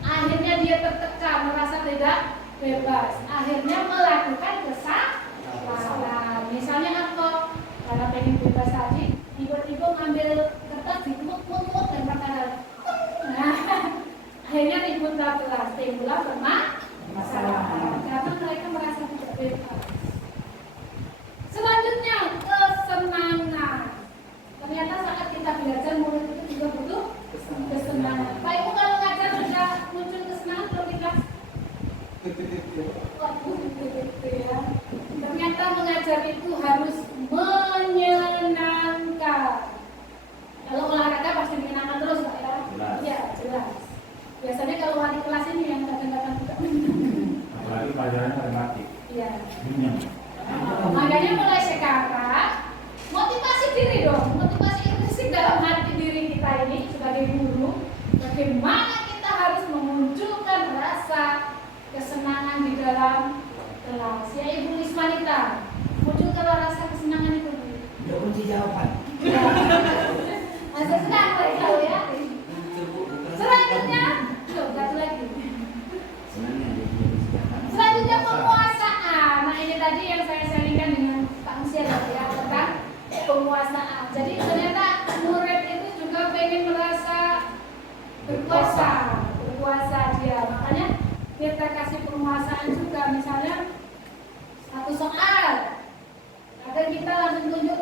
akhirnya dia tertekan, merasa tidak bebas. Akhirnya melakukan kesalahan. Misalnya apa? Kalau pengen bebas tadi, tiba-tiba ngambil kertas, ditumpuk dan pakai. Nah, timbullah permasalahan karena mereka merasa tidak bebas. Selanjutnya kesenangan. Ternyata saat kita belajar murid itu juga butuh kesenangan. Pak Ibu kalau ngajar sudah muncul kesenangan belum di kelas? Waduh, gitu ya. Ternyata mengajar itu harus menyenangkan. Kalau olahraga pasti menyenangkan terus Pak ya? Jelas. Iya, jelas. Biasanya kalau adik kelas ini yang kadang-kadang tidak menyenangkan. Apalagi pelajaran matematik. Iya. Dunia. Makanya mulai sekarang motivasi diri dong, motivasi intrinsik dalam hati diri kita ini sebagai guru. Bagaimana kita harus memunculkan rasa kesenangan di dalam kelas. Ya Ibu Lismanita, munculkan rasa kesenangan itu. Udah kunci jawaban. Masa senang mereka ya. Selanjutnya, satu lagi. Selanjutnya penguasaan. Nah ini tadi yang saya sharingkan dengan Pak Musia ya tentang penguasaan. Jadi ternyata murid itu juga pengen merasa berkuasa dia. Makanya kita kasih penguasaan juga. Misalnya satu soal, agar kita langsung tunjuk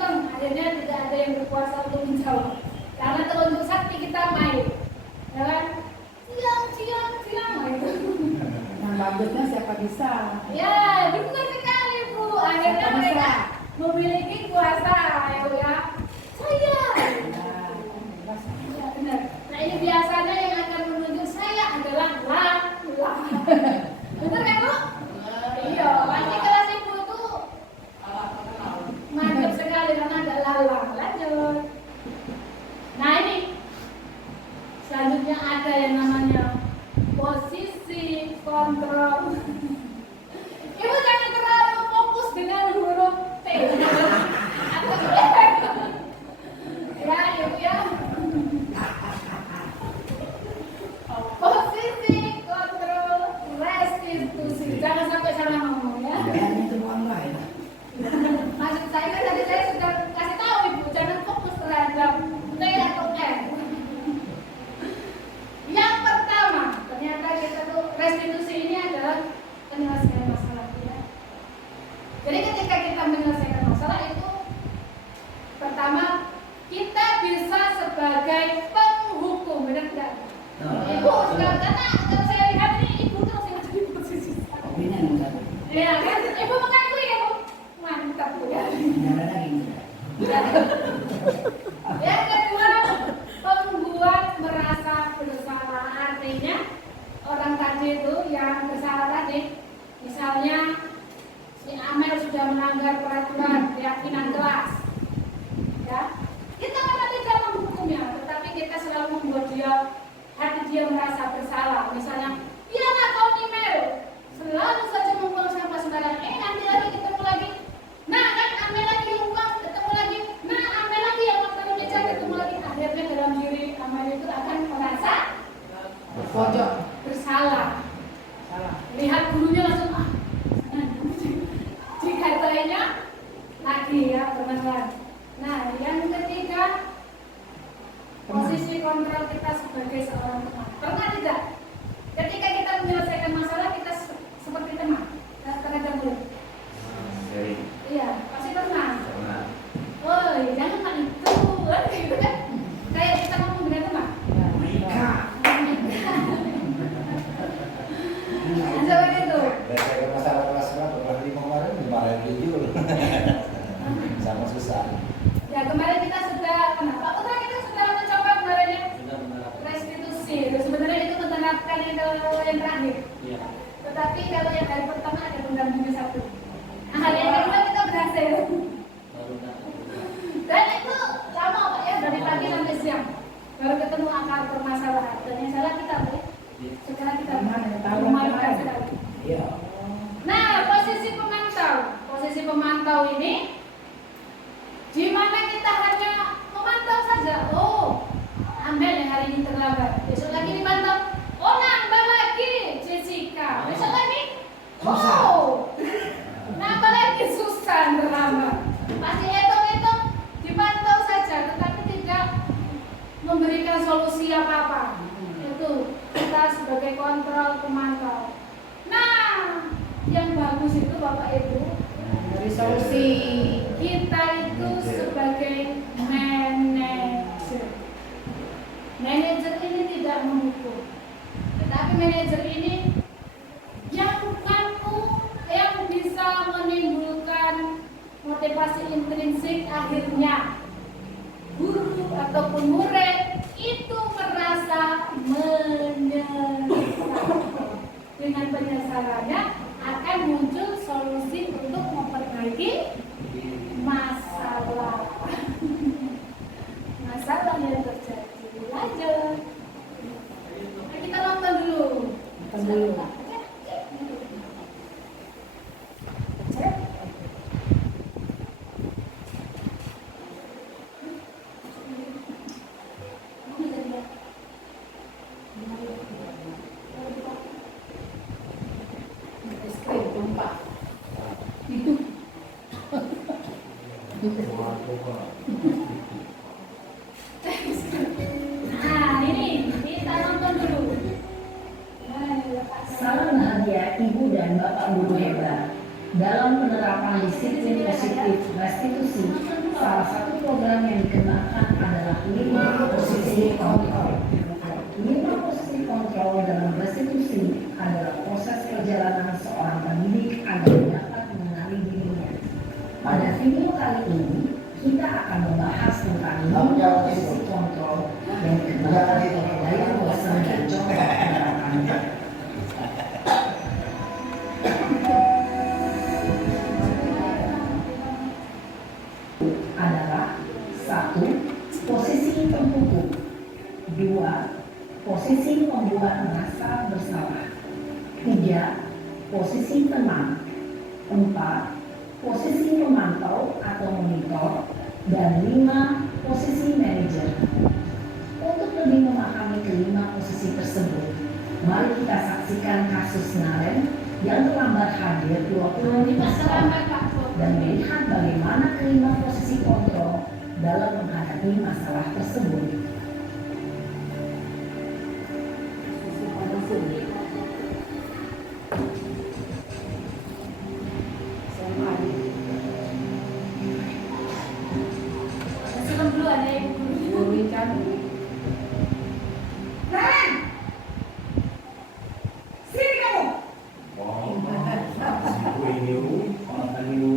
teng. Akhirnya tidak ada yang berkuasa untuk menjawab. Karena telunjuk sakti kita main, ya kan? Ciang, gitu. Yang bagusnya siapa bisa? Ya, benar sekali Bu. Akhirnya mereka memiliki kuasa, ya. Saya. Ya, benar. Nah ini biasanya yang akan menunjuk saya adalah lah. Benar kan Bu? Iya. Pasti kelas Ibu itu mantap sekali karena ada lalang. Lanjut. Nah ini selanjutnya ada yang namanya posisi kontrol. Ibu jangan terlalu fokus dengan huruf T atau ya Ibu ya. Posisi kontrol restitusi. Jangan sampai salah ngomong ya. Dan itu uang lain. Maksud saya kan tadi saya sudah kasih tahu Ibu jangan fokus terhadap T atau M. Yang pertama, ternyata kita tuh restitusi ini adalah penyelesaian masalah ya. Jadi ketika kita menyelesaikan masalah itu pertama kita bisa sebagai penghukum, benar tidak? Ibu juga karena kalau saya lihat ini Ibu terus yang jadi posisi. Kopinya enggak. Ya kan, Ibu mengakui ya Bu, mantap Bu ya. Nyala lagi. Yang kedua, pembuat merasa bersalah. Artinya orang tadi itu yang bersalah tadi, misalnya si Amel sudah melanggar peraturan keyakinan kelas, ya kita memang tidak menghukumnya, tetapi kita selalu membuat hati dia merasa bersalah. Misalnya, iya nak kau Mel selalu saja membuang sampah sembarangan. Nanti lagi ketemu lagi. Nah kan Amel lagi lupa ketemu lagi. Nah Amel lagi yang makan meja ketemu lagi. Akhirnya dalam diri Amel itu akan merasa Pojok. bersalah. Salah. Lihat gurunya langsung dikatainya lagi ya teman-teman. Nah yang ketiga, posisi kontrol kita sebagai seorang teman. Pernah tidak? Ketika kita menyelesaikan masalah kita seperti teman terhadap murid. Iya, pasti pernah. Oh, jangan Pak itu, gitu kan? Kayak kita ngomong dengan teman. Coba gitu. Dari masalah kelas pernah kemarin dimarahin jujur. Sama susah. Ya kemarin kita sudah, kenapa? Putra kita sudah mencoba kemarin ya restitusi. Sebenarnya itu menerapkan yang terakhir. Tetapi kalau yang hari pertama ada pendampingnya satu. Nah, hari yang kedua kita berhasil. Dan itu lama Pak ya, dari pagi sampai siang. Baru ketemu akar permasalahan. Dan yang salah kita Pak ya. Sekarang kita memainkan sekali. Iya. Nah, posisi pemantau ini di mana kita hanya memantau saja. Oh, Amel yang hari ini terlambat. Besok lagi dipantau. Oh, nambah lagi Jessica. Besok lagi. Oh, nambah lagi Susan terlambat. Pasti hitung-hitung dipantau saja, tetapi tidak memberikan solusi apa-apa. Itu kita sebagai sebagai kontrol pemantau. Nah, yang bagus itu Bapak Ibu, Dari solusi. kita itu sebagai manajer. Manajer ini tidak menghukum, tetapi manajer ini yang mampu, yang bisa menimbulkan motivasi intrinsik, akhirnya guru ataupun murid itu merasa menyenangkan. Dengan penyesalannya akan muncul solusi untuk memperbaiki masalah yang terjadi. Lanjut. Nah, kita nonton dulu. Nonton dulu. Cek. Es krim tumpah. Itu. Nah, ini kita nonton dulu. Salam bahagia Ibu dan Bapak Guru hebat. Dalam penerapan disiplin positif restitusi, salah satu program yang dikembangkan adalah 5 posisi kontrol. 5 posisi kontrol dalam restitusi adalah proses perjalanan seorang pendidik agar dapat mengenali dirinya. Pada video kali ini, kita akan membahas tentang 5 posisi kontrol yang dikembangkan oleh Daya Bosan dan contoh penerapannya. Adalah 1. Posisi penghukum, 2. Posisi membuat merasa bersalah, 3. Posisi tenang, 4. Posisi memantau atau monitor, dan 5. Posisi manajer. Untuk lebih memahami kelima posisi tersebut, mari kita saksikan kasus Naren yang terlambat hadir 20 menit Selamat Pak Bo. dan melihat bagaimana kelima posisi kontrol dalam menghadapi masalah tersebut. Sebelum dulu ada Ibu Guru. Guru kan. Sini kamu. Ibu ini, orang tadi lu.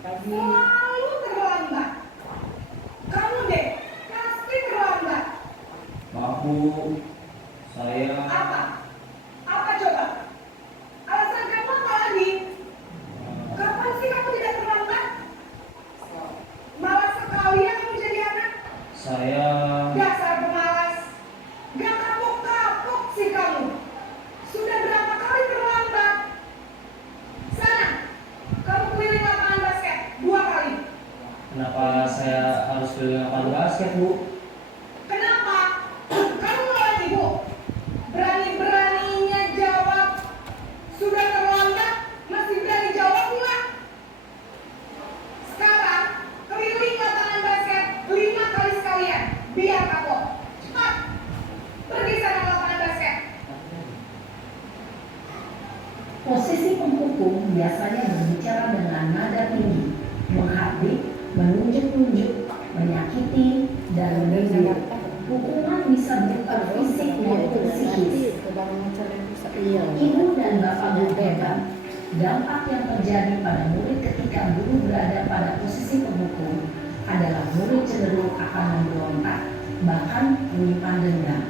Pagi. Selalu terlambat. Kamu deh, pasti terlambat. Maaf Bu, saya Apa? Apa coba? Alasan kamu apa lagi? Kapan sih kamu tidak terlambat? Malas sekali ya kamu jadi anak. saya Dasar pemalas. Gak kapok-kapok sih kamu. Sudah berapa kali terlambat? Sana, kamu keliling lapangan basket 2 kali. kenapa saya harus keliling lapangan basket Bu? Kenapa? Kamu ngelawan ibu? Berani-beraninya jawab. Sudah terlambat, masih berani jawab pula. Sekarang, keliling lapangan basket 5 kali sekalian. Biar kapok. Cepat. Pergi sana ke lapangan basket. Posisi penghukum biasanya berbicara dengan nada tinggi, menghardik, menunjuk-nunjuk, menyakiti, dan menegur. Hukuman bisa berupa fisik maupun psikis. Ibu dan Bapak Guru hebat, dampak yang terjadi pada murid ketika guru berada pada posisi penghukum adalah murid cenderung akan memberontak, bahkan menyimpan dendam.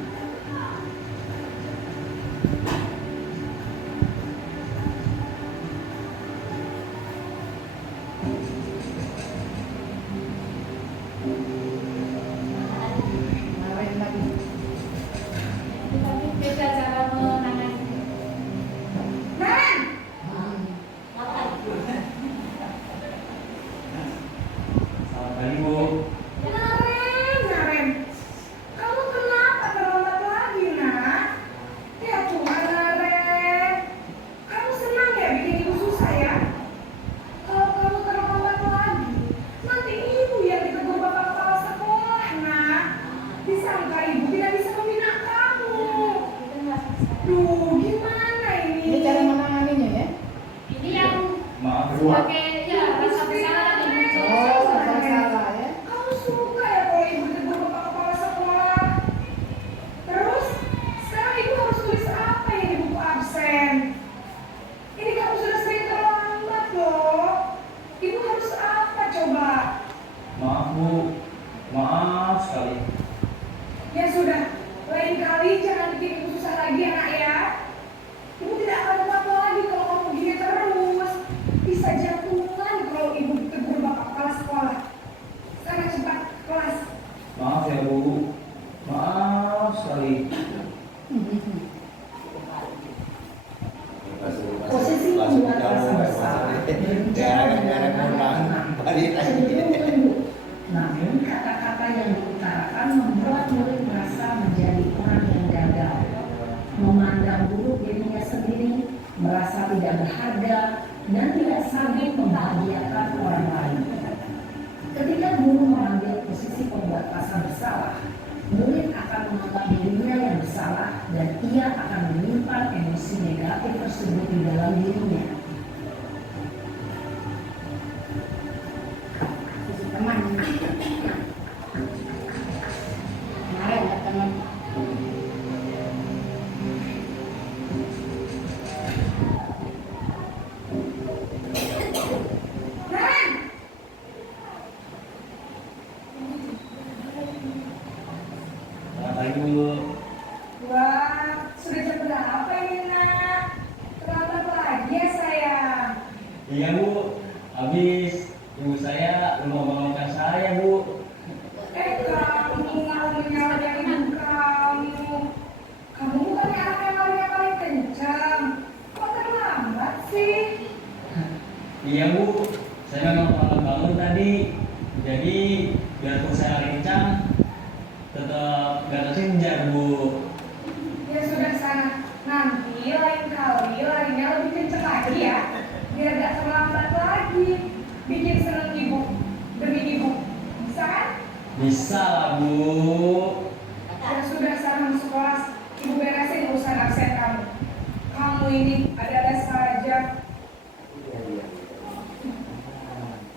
Kemarin tadi. Tapi beda cara menangani. Naren, Selamat pagi Bu. Naren. Kamu kenapa terlambat merasa tidak berharga, dan tidak sanggup membahagiakan orang lain. Ketika guru mengambil posisi pembuat rasa bersalah, murid akan menganggap dirinya yang bersalah dan ia akan menyimpan emosi negatif tersebut di dalam dirinya. Teman. Kemarin ya teman. Selamat pagi Bu. Wah, sudah jam berapa ini nak? Terlambat lagi ya sayang. Iya Bu, habis ibu saya belum membangunkan saya Bu. Kamu mau menyalahin kamu. Kamu bukannya anak yang larinya paling kencang. Kok terlambat sih? Iya Bu, saya memang terlambat bangun tadi. Jadi biarpun saya lari kencang, tetap gak tersenjar Bu. Ya sudah sana. Nanti lain kali larinya lebih kencang lagi ya. Biar gak terlambat lagi. Bikin seneng ibu demi ibu. Bisa kan? Bisa lah Bu. Ya sudah sana masuk kelas. Ibu beresin urusan absen kamu. Kamu ini ada-ada saja.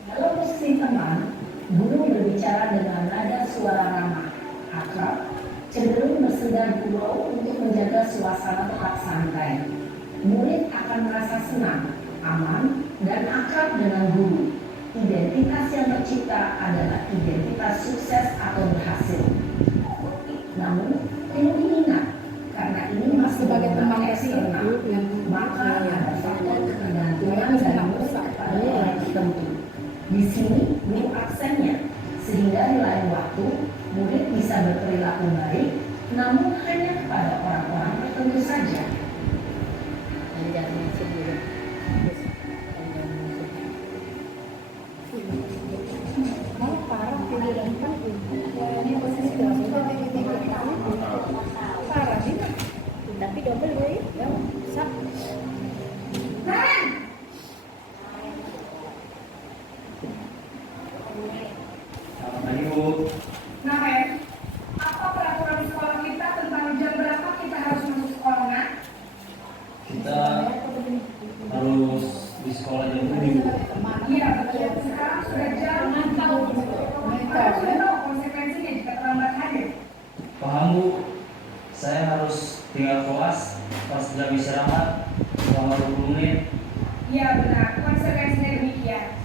Dalam posisi teman, guru berbicara dengan nada suara ramah, akrab, cenderung bersenda gurau untuk menjaga suasana tetap santai. Murid akan merasa senang, aman, dan akrab dengan guru. Identitas yang tercipta adalah identitas sukses atau berhasil. Namun, perlu diingat, karena ini masih Sebagai teman eksternal, maka ada faktor ketergantungan dan murid kepada orang tertentu. Di sini, guru absennya, sehingga di lain waktu, murid bisa berperilaku baik, namun hanya kepada orang-orang tertentu saja. Malah parah tiduran kan. Ini posisi dalam parah sih. Tapi double gue ya. Sap. Nan! Selamat pagi Bu. Nah, Ren, apa peraturan sekolah kita tentang jam berapa kita harus masuk sekolah, nak? Kita harus di sekolah jam 7. Iya, betul. Sekarang sudah jam 6 tahun. Kamu sudah tahu konsekuensinya jika terlambat hadir. Paham Bu, saya harus tinggal kelas pas jam istirahat selama 20 menit. Iya, benar. Konsekuensinya demikian.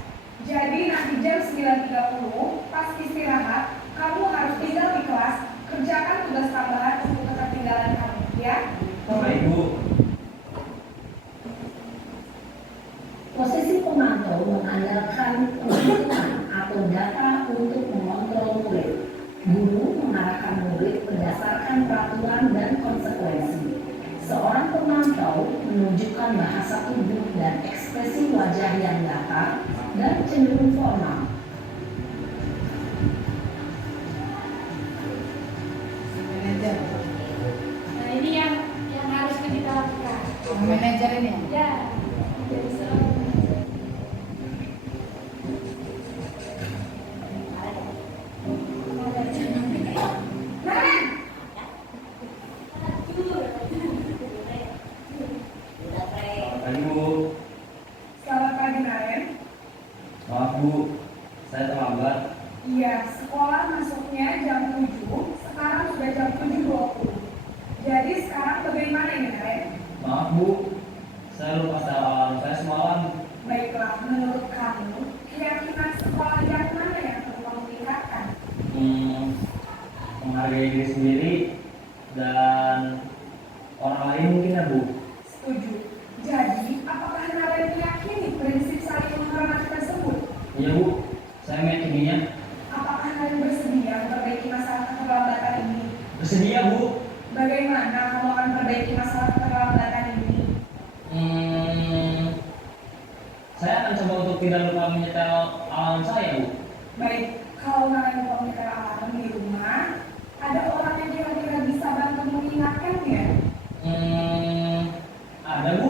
Jadi nanti jam 9.30 pas istirahat, kamu harus tinggal di kelas, kerjakan tugas tambahan untuk ketertinggalan kamu, ya? Baik Bu. Posisi pemantau mengandalkan penghitungan atau data untuk mengontrol murid. Guru mengarahkan murid berdasarkan peraturan dan konsekuensi. Seorang pemantau menunjukkan bahasa tubuh dan ekspresi wajah yang datar dan cenderung formal. Manajer. Nah ini yang harus kita lakukan. Manajer ini. Ya. Jadi seorang manajer. Nan! Selamat pagi Bu. Selamat pagi, Naren. Maaf Bu, saya terlambat. Iya, sekolah masuknya jam 7, sekarang sudah jam 7.20. Jadi sekarang bagaimana ini, Naren? Maaf Bu, saya lupa setel alarm saya semalam. Baiklah, menurut kamu, keyakinan sekolah yang mana yang perlu kamu tingkatkan? Menghargai diri sendiri dan orang lain mungkin ya Bu. Setuju. Jadi, apakah Naren meyakini prinsip saling menghormati tersebut? Iya Bu, saya meyakininya. Apakah Naren bersedia memperbaiki masalah keterlambatan ini? Bersedia Bu. Bagaimana kamu akan memperbaiki masalah keterlambatan ini? Saya akan coba untuk tidak lupa menyetel alarm saya Bu. Baik, kalau Naren lupa menyetel alarm di rumah, ada orang yang kira-kira bisa bantu mengingatkannya? Ada Bu.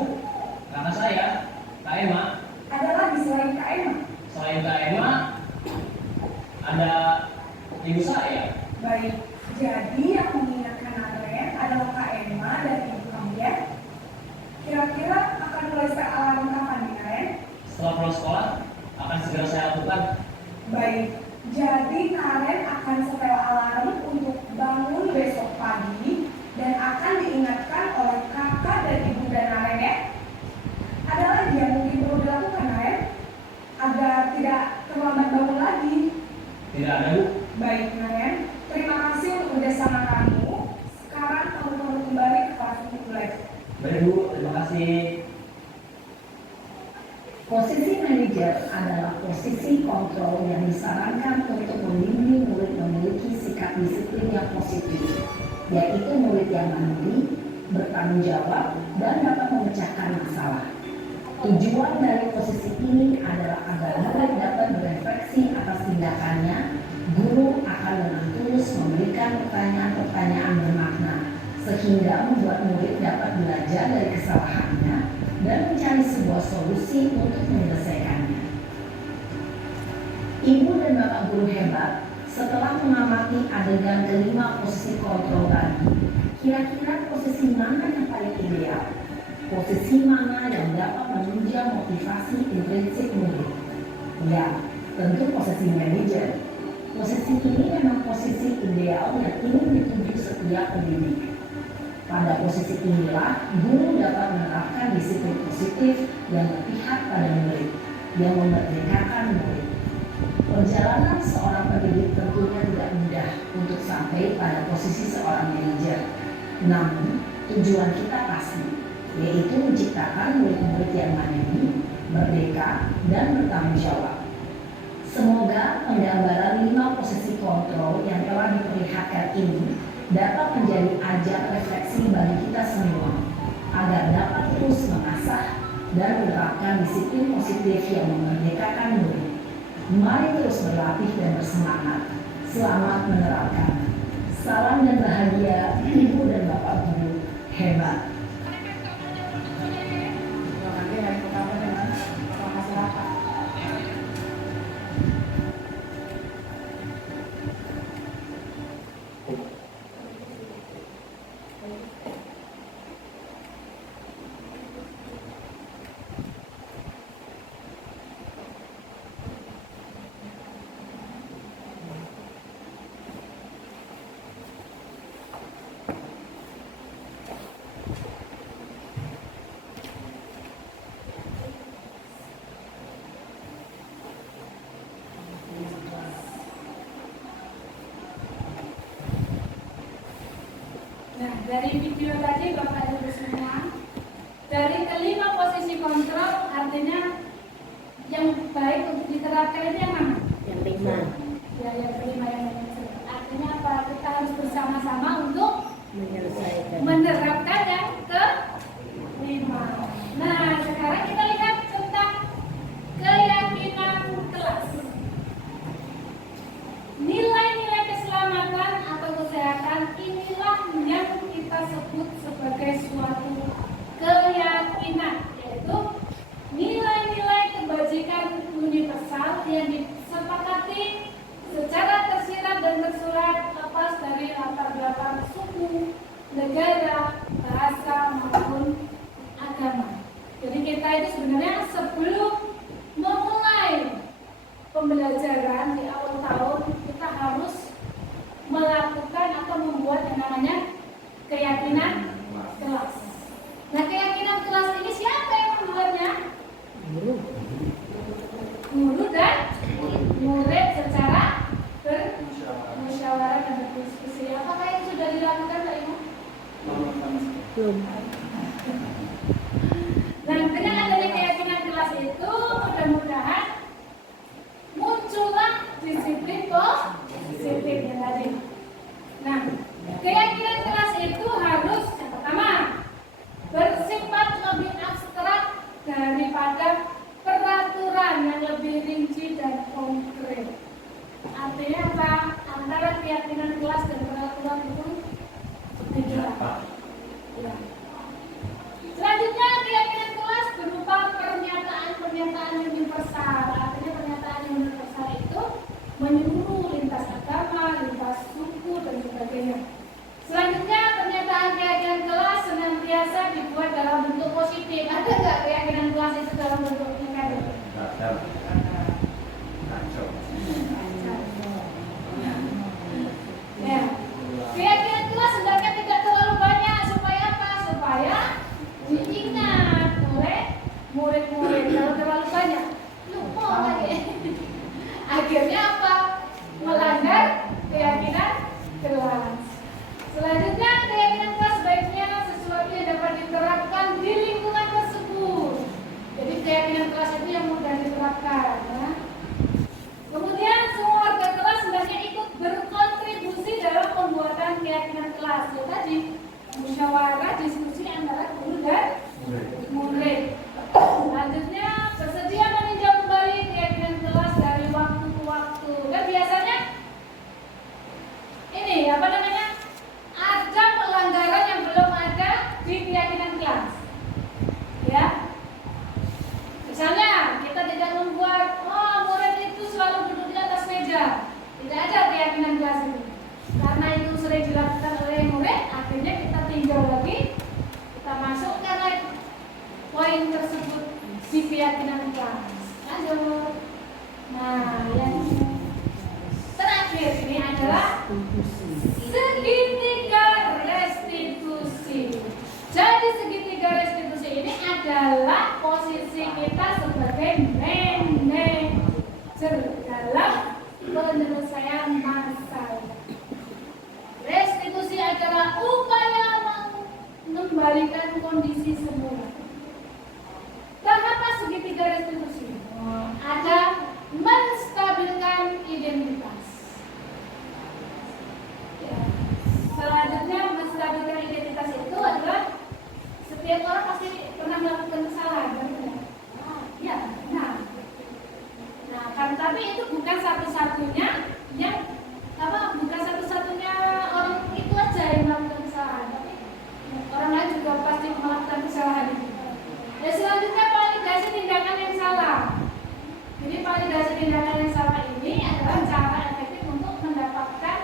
refleks. Baik Bu, terima kasih. Posisi manajer adalah posisi kontrol yang disarankan untuk membimbing murid memiliki sikap disiplin yang positif, yaitu murid yang mandiri, bertanggung jawab, dan dapat memecahkan masalah. Tujuan dari posisi ini adalah agar murid dapat berefleksi atas tindakannya. Guru akan dengan tulus memberikan pertanyaan-pertanyaan bermakna, sehingga membuat murid dapat belajar dari kesalahannya dan mencari sebuah solusi untuk menyelesaikannya. Ibu dan Bapak guru hebat, setelah mengamati adegan kelima posisi kontrol tadi, kira-kira posisi mana yang paling ideal? Posisi mana yang dapat menunjang motivasi intrinsik murid? Ya, tentu posisi manajer. Posisi ini memang posisi ideal yang ingin dituju setiap pendidik. Pada posisi inilah, guru dapat menerapkan disiplin positif yang berpihak pada murid, yang memerdekakan murid. Perjalanan seorang pendidik tentunya tidak mudah untuk sampai pada posisi seorang manajer. Namun, tujuan kita pasti, yaitu menciptakan murid-murid yang mandiri, merdeka, dan bertanggung jawab. Semoga penggambaran 5 posisi kontrol yang telah diperlihatkan ini dapat menjadi ajang refleksi bagi kita semua, agar dapat terus mengasah dan menerapkan disiplin positif yang memerdekakan murid. Mari terus berlatih dan bersemangat. Selamat menerapkan. Salam dan bahagia Ibu dan Bapak guru hebat. Terima kasih hari pertama dengan masyarakat. Nah, dari video tadi Bapak Ibu semua, dari kelima posisi kontrol artinya yang baik untuk diterapkan itu yang mana? Yang 5. Ya, yang kelima yang manajer. Artinya apa? Kita harus bersama-sama untuk Menyelesaikan. menerapkan yang kelima. Nah, sekarang kita lihat tentang keyakinan kelas. Nilai-nilai keselamatan atau kesehatan inilah yang kita sebut sebagai suatu keyakinan, yaitu nilai-nilai kebajikan universal yang disepakati secara tersirat dan tersurat lepas dari latar belakang suku, negara, bahasa maupun agama. Jadi kita itu sebenarnya sebelum memulai pembelajaran di awal tahun kita harus melakukan atau membuat yang namanya keyakinan kelas. Nah, keyakinan kelas ini siapa yang membuatnya? Guru dan murid secara bermusyawarah dan berdiskusi. Apakah yang sudah dilakukan Pak Ibu? Belum. Nah, dengan adanya keyakinan kelas itu mudah-mudahan muncullah disiplin positif yang tadi. Nah, keyakinan kelas itu harus yang pertama bersifat lebih abstrak daripada peraturan yang lebih rinci dan konkret. Artinya apa? Antara keyakinan kelas dan peraturan itu beda. Ya. Selanjutnya keyakinan kelas berupa pernyataan universal. Artinya pernyataan universal itu menyeluruh lintas agama, lintas suku dan sebagainya. Selanjutnya pernyataan keyakinan kelas senantiasa dibuat dalam bentuk positif. Ada nggak keyakinan kelas itu dalam bentuk negatif? Ya. Keyakinan kelas hendaknya tidak terlalu banyak supaya apa? Supaya diingat oleh murid-murid. Kalau terlalu banyak, lupa lagi. Akhirnya apa? Melanggar keyakinan kelas. Selanjutnya keyakinan kelas sebaiknya sesuatu yang dapat poin tersebut di keyakinan kelas. Lanjut. Nah, yang terakhir ini adalah segitiga restitusi. Jadi segitiga restitusi ini adalah posisi kita sebagai manajer dalam penyelesaian masalah. Restitusi adalah upaya mengembalikan kondisi semula. Tahap segitiga restitusi ada menstabilkan identitas. Ya. Selanjutnya menstabilkan identitas itu adalah setiap orang pasti pernah melakukan kesalahan, benar? Ya, benar. Nah, kan tapi itu bukan satu-satunya yang bukan satu-satunya orang itu aja yang melakukan kesalahan, tapi orang lain juga pasti melakukan kesalahan itu. Dan selanjutnya validasi tindakan yang salah. Jadi validasi tindakan yang salah ini adalah cara efektif untuk mendapatkan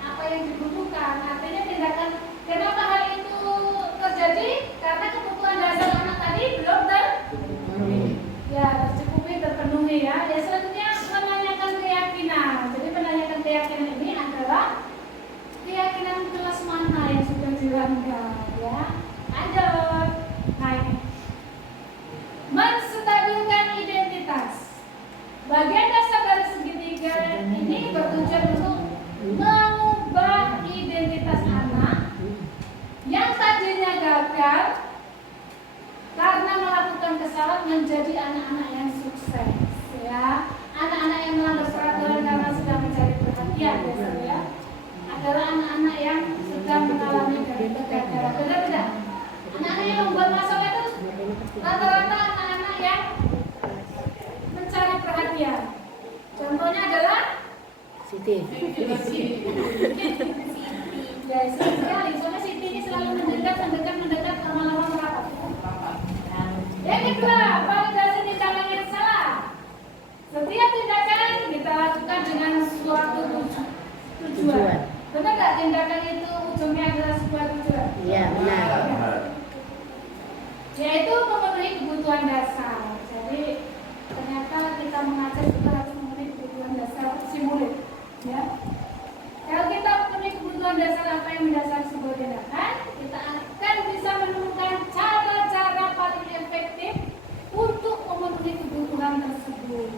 apa yang dibutuhkan. Artinya tindakan, kenapa hal itu terjadi? Karena kebutuhan dasar anak tadi belum terpenuhi ya. Ya selanjutnya menanyakan keyakinan. Jadi menanyakan keyakinan ini adalah keyakinan kelas mana yang sudah dilanggar ya. Lanjut. Nah, menstabilkan identitas. Bagian dasar dari segitiga ini bertujuan untuk mengubah identitas anak yang tadinya gagal karena melakukan kesalahan menjadi anak-anak yang sukses ya. Anak-anak yang melanggar peraturan karena sedang mencari perhatian ya, adalah anak-anak yang sedang mengalami kegagalan. Benar tidak? Anak-anak yang membuat masalah itu rata-rata anak-anak yang mencari perhatian. Contohnya adalah Siti. Ya, sekali. Soalnya Siti ini selalu mendekat, lama-lama merapat. Yang kedua, validasi tindakan yang salah. Setiap tindakan kita lakukan dengan suatu tujuan. Benar nggak tindakan itu ujungnya adalah sebuah tujuan? Iya, benar. Yaitu memenuhi kebutuhan dasar. Jadi ternyata kita mengajar kita harus memenuhi kebutuhan dasar si murid. Ya. Kalau kita memenuhi kebutuhan dasar apa yang mendasari sebuah tindakan, kita akan bisa menemukan cara-cara paling efektif untuk memenuhi kebutuhan tersebut.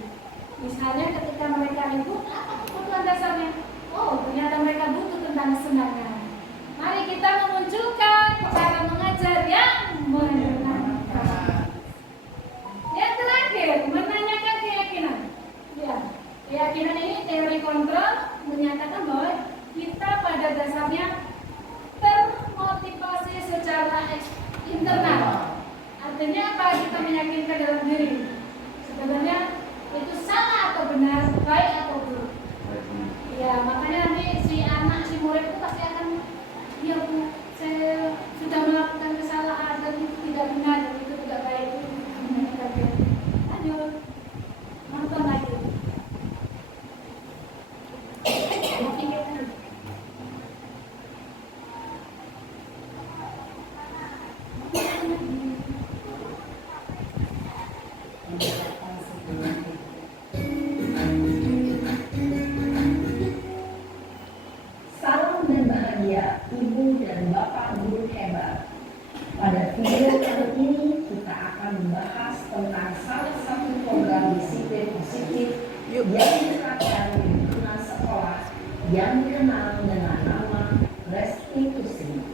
Misalnya ketika mereka ribut, apa kebutuhan dasarnya? Oh, ternyata mereka butuh tentang kesenangan. Mari kita memunculkan cara mengajar yang menyenangkan. Yang terakhir, menanyakan keyakinan. Ya, keyakinan ini teori kontrol menyatakan bahwa kita pada dasarnya termotivasi secara internal. Artinya apa? Kita meyakinkan dalam diri. Sebenarnya itu salah atau benar, baik atau buruk. Ya, makanya nanti si anak, si murid itu pasti akan, ya Bu, saya sudah melakukan kesalahan dan itu tidak benar, dan itu tidak baik. Lanjut, nonton lagi. Salam dan bahagia Ibu dan Bapak guru hebat. Pada video kali ini kita akan membahas tentang salah satu program disiplin positif yang diterapkan di lingkungan sekolah yang dikenal dengan nama restitusi.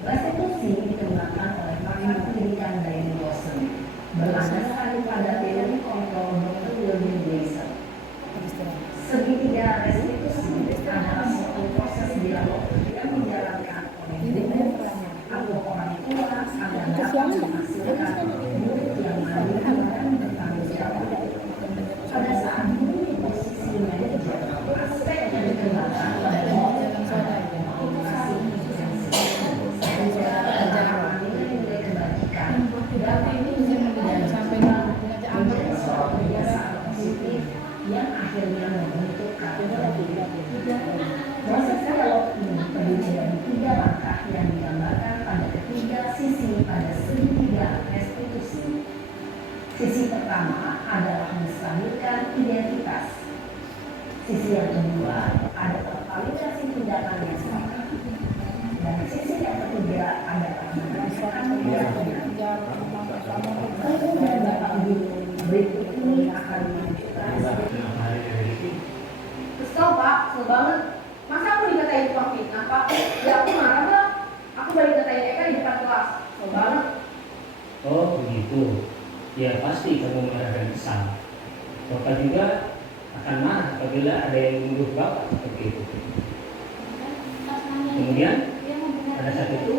Restitusi dikembangkan oleh pakar pendidikan dari Boston berlandaskan pada teori kontrol Dr. William Gleiser. Segitiga restitusi adalah suatu proses dialog yang dijalankan oleh guru atau orang tua agar dapat menghasilkan murid yang mandiri dan bertanggung jawab. Pada saat guru di posisi manajer, aspek yang dikembangkan adalah motivasi nilai kebajikan dan ini menjadi sebuah kebiasaan positif yang akhirnya membentuk karakter. Proses dialog ini terdiri dari 3 langkah yang digambarkan pada ketiga sisi pada segitiga restitusi. Sisi pertama adalah menstabilkan identitas. Sisi yang kedua ada tervalidasi tindakan yang salah. Dan sisi yang ketiga adalah merasakan keyakinan. Kemudian Bapak Guru berikut ini akan menunjukkan Kesel Pak, kesel banget. Masa aku dikatain tukang fitnah Pak? Ya aku marah lah. Aku balik katain Eka di depan kelas. Kesel banget. Oh begitu. Ya pasti kamu marah dan kesal. Bapak juga akan marah apabila ada yang menuduh Bapak seperti itu. Kemudian pada saat itu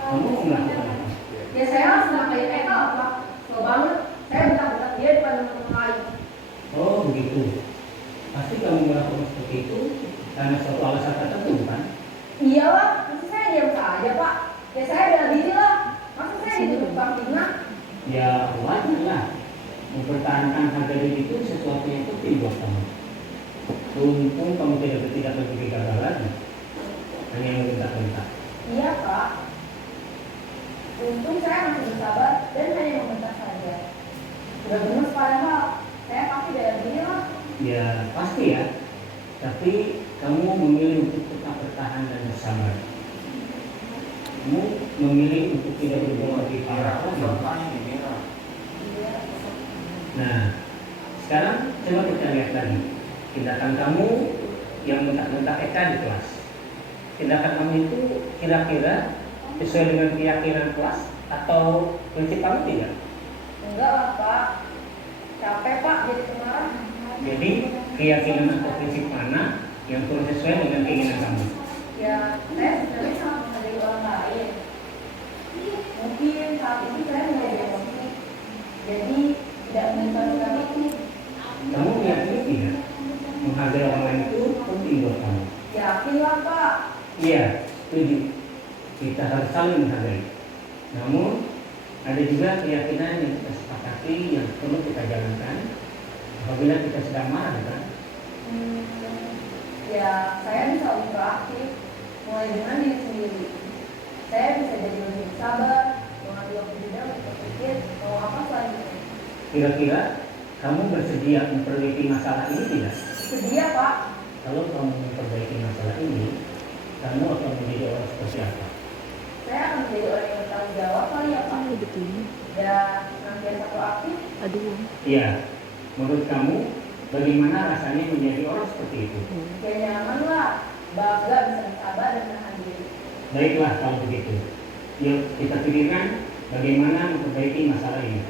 kamu melakukan apa? Ya saya langsung nakain Eka Pak. Kesel banget. Saya bentak-bentak dia depan teman-teman lain. Oh begitu. Pasti kamu melakukan seperti itu karena suatu alasan tertentu kan? Iya lah, masa saya diam saja Pak. Ya saya bela diri lah. Masa saya dituduh tukang fitnah? Ya wajar lah. Mempertahankan harga diri itu sesuatu yang penting buat kamu. Untung kamu tidak lagi gagal lagi. Hanya membentak-bentak. Iya Pak. Untung saya masih bersabar dan hanya membentak saja. Sudah gemes padahal saya pasti bela diri lah. Ya pasti ya. Tapi kamu memilih untuk tetap bertahan dan bersabar. Kamu memilih untuk tidak berbuat lebih parah lagi. Nah, sekarang coba kita lihat lagi tindakan kamu yang bentak-bentak Eka di kelas. Tindakan kamu itu kira-kira sesuai dengan keyakinan kelas atau prinsip kamu tidak? Enggak lah Pak. Capek Pak jadi pemarah. Jadi keyakinan atau prinsip mana yang kurang sesuai dengan keinginan kamu? Ya saya sebenarnya sangat menghargai orang lain. Mungkin saat ini saya menjadi emosi. Jadi tidak menyimpan kami. Kamu meyakini tidak? Menghargai orang lain itu penting buat kamu. Yakin lah Pak. Iya, setuju. Kita harus saling menghargai. Namun ada juga keyakinan yang kita sepakati yang perlu kita jalankan apabila kita sedang marah, kan? Ya saya bisa lebih proaktif, mulai dengan diri sendiri. Saya bisa jadi lebih sabar, mengambil waktu jeda untuk berpikir mau apa selanjutnya. Kira-kira kamu bersedia memperbaiki masalah ini tidak? Sedia Pak. Kalau kamu memperbaiki masalah ini, kamu akan menjadi orang seperti apa? Saya akan menjadi orang yang bertanggung jawab kali ya Pak. Dan senantiasa proaktif. Iya. Menurut kamu, bagaimana rasanya menjadi orang seperti itu? Ya nyaman lah, bangga bisa bersabar dan menahan diri. Baiklah kalau begitu. Yuk kita pikirkan bagaimana memperbaiki masalah ini.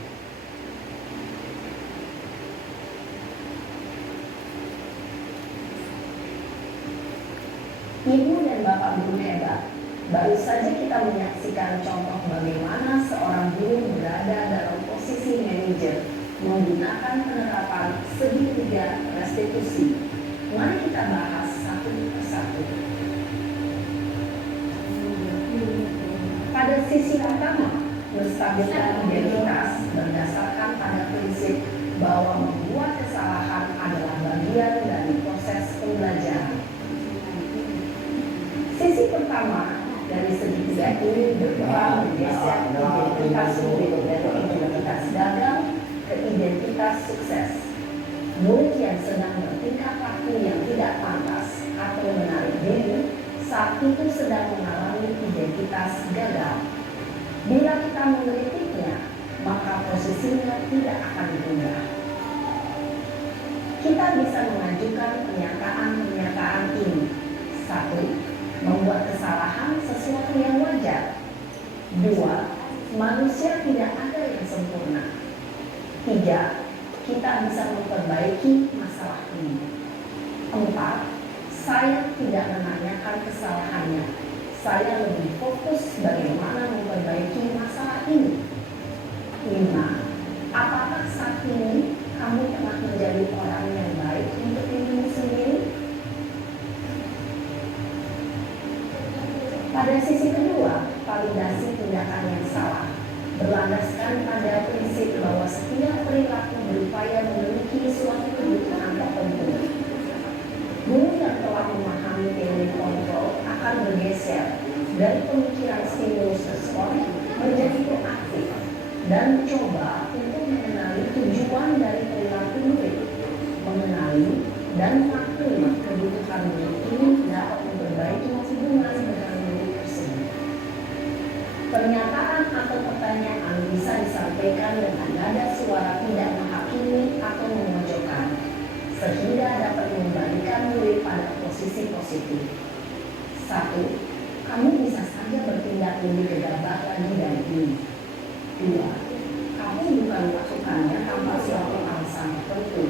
Ibu dan Bapak guru hebat, baru saja kita menyaksikan contoh bagaimana seorang guru berada dalam posisi manajer menggunakan penerapan segitiga restitusi. Mari kita bahas satu persatu. Pada sisi pertama, menstabilkan identitas berdasarkan pada prinsip bahwa membuat kesalahan adalah bagian dari proses pembelajaran. Sisi pertama dari segitiga ini berperan menggeser identitas murid dari identitas gagal ke identitas sukses. Murid yang sedang bertingkah laku yang tidak pantas atau menarik diri saat itu sedang mengalami identitas gagal. Bila kita mengkritiknya, maka posisinya tidak akan berubah. Kita bisa mengajukan pernyataan-pernyataan ini. 1. Membuat kesalahan sesuatu yang wajar. 2. Manusia tidak ada yang sempurna. 3. Kita bisa memperbaiki masalah ini. 4. Saya tidak menanyakan kesalahannya. Saya lebih fokus bagaimana memperbaiki masalah ini. 5. Apakah saat ini kamu telah menjadi orang yang baik untuk dirimu sendiri? Pada sisi kedua, validasi tindakan yang salah berlandaskan pada prinsip bahwa setiap perilaku berupaya memiliki suatu kebutuhan tertentu maintain kontrol akan bergeser dari pemikiran stimulus respon menjadi proaktif dan mencoba untuk mengenali tujuan dari perilaku murid, mengenali dan maklum kebutuhan murid ini dapat memperbaiki hubungan dengan murid tersebut. Pernyataan atau pertanyaan bisa disampaikan dengan nada suara tidak menghakimi atau memojokkan, sehingga dapat mengembalikan murid pada posisi positif. 1. Kamu bisa saja bertindak lebih gegabah lagi dari ini. 2. Kamu bukan melakukannya tanpa suatu alasan tertentu.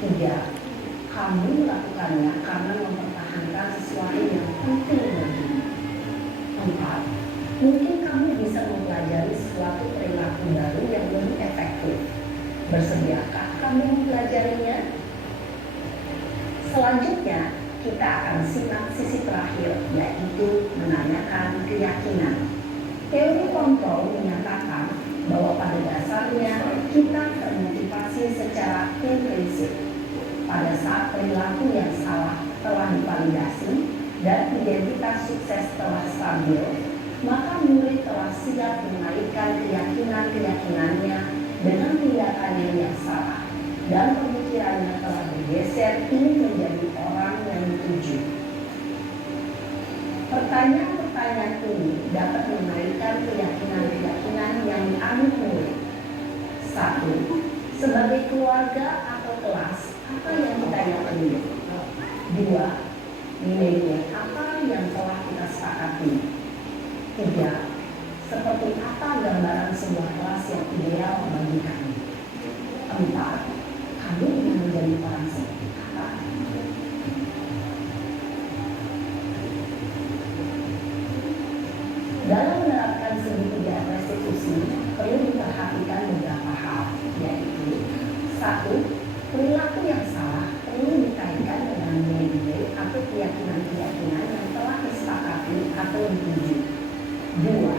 3. Kamu melakukannya karena mempertahankan sesuatu yang penting bagimu. 4. Mungkin kamu bisa mempelajari suatu perilaku baru yang lebih efektif. Bersediakah kamu mempelajarinya? Selanjutnya, kita akan simak sisi terakhir, yaitu menanyakan keyakinan. Teori kontrol menyatakan bahwa pada dasarnya kita termotivasi secara implisit. Pada saat perilaku yang salah telah divalidasi dan identitas sukses telah stabil, maka murid telah siap mengaitkan keyakinan-keyakinannya dengan tindakannya yang salah, dan pemikirannya telah bergeser ingin menjadi orang yang dituju. Pertanyaan-pertanyaan ini dapat mengaitkan keyakinan-keyakinan yang dianut murid. 1. Sebagai keluarga atau kelas, apa yang kita yakini? 2. Nilai apa yang telah kita sepakati? 3. Seperti apa gambaran sebuah kelas yang ideal bagi kami? 4. Kamu ingin menjadi orang seperti apa? Dalam menerapkan segitiga restitusi, perlu diperhatikan beberapa hal, yaitu 1. Perilaku yang salah perlu dikaitkan dengan nilai-nilai atau keyakinan-keyakinan yang telah disepakati atau dituju. 2.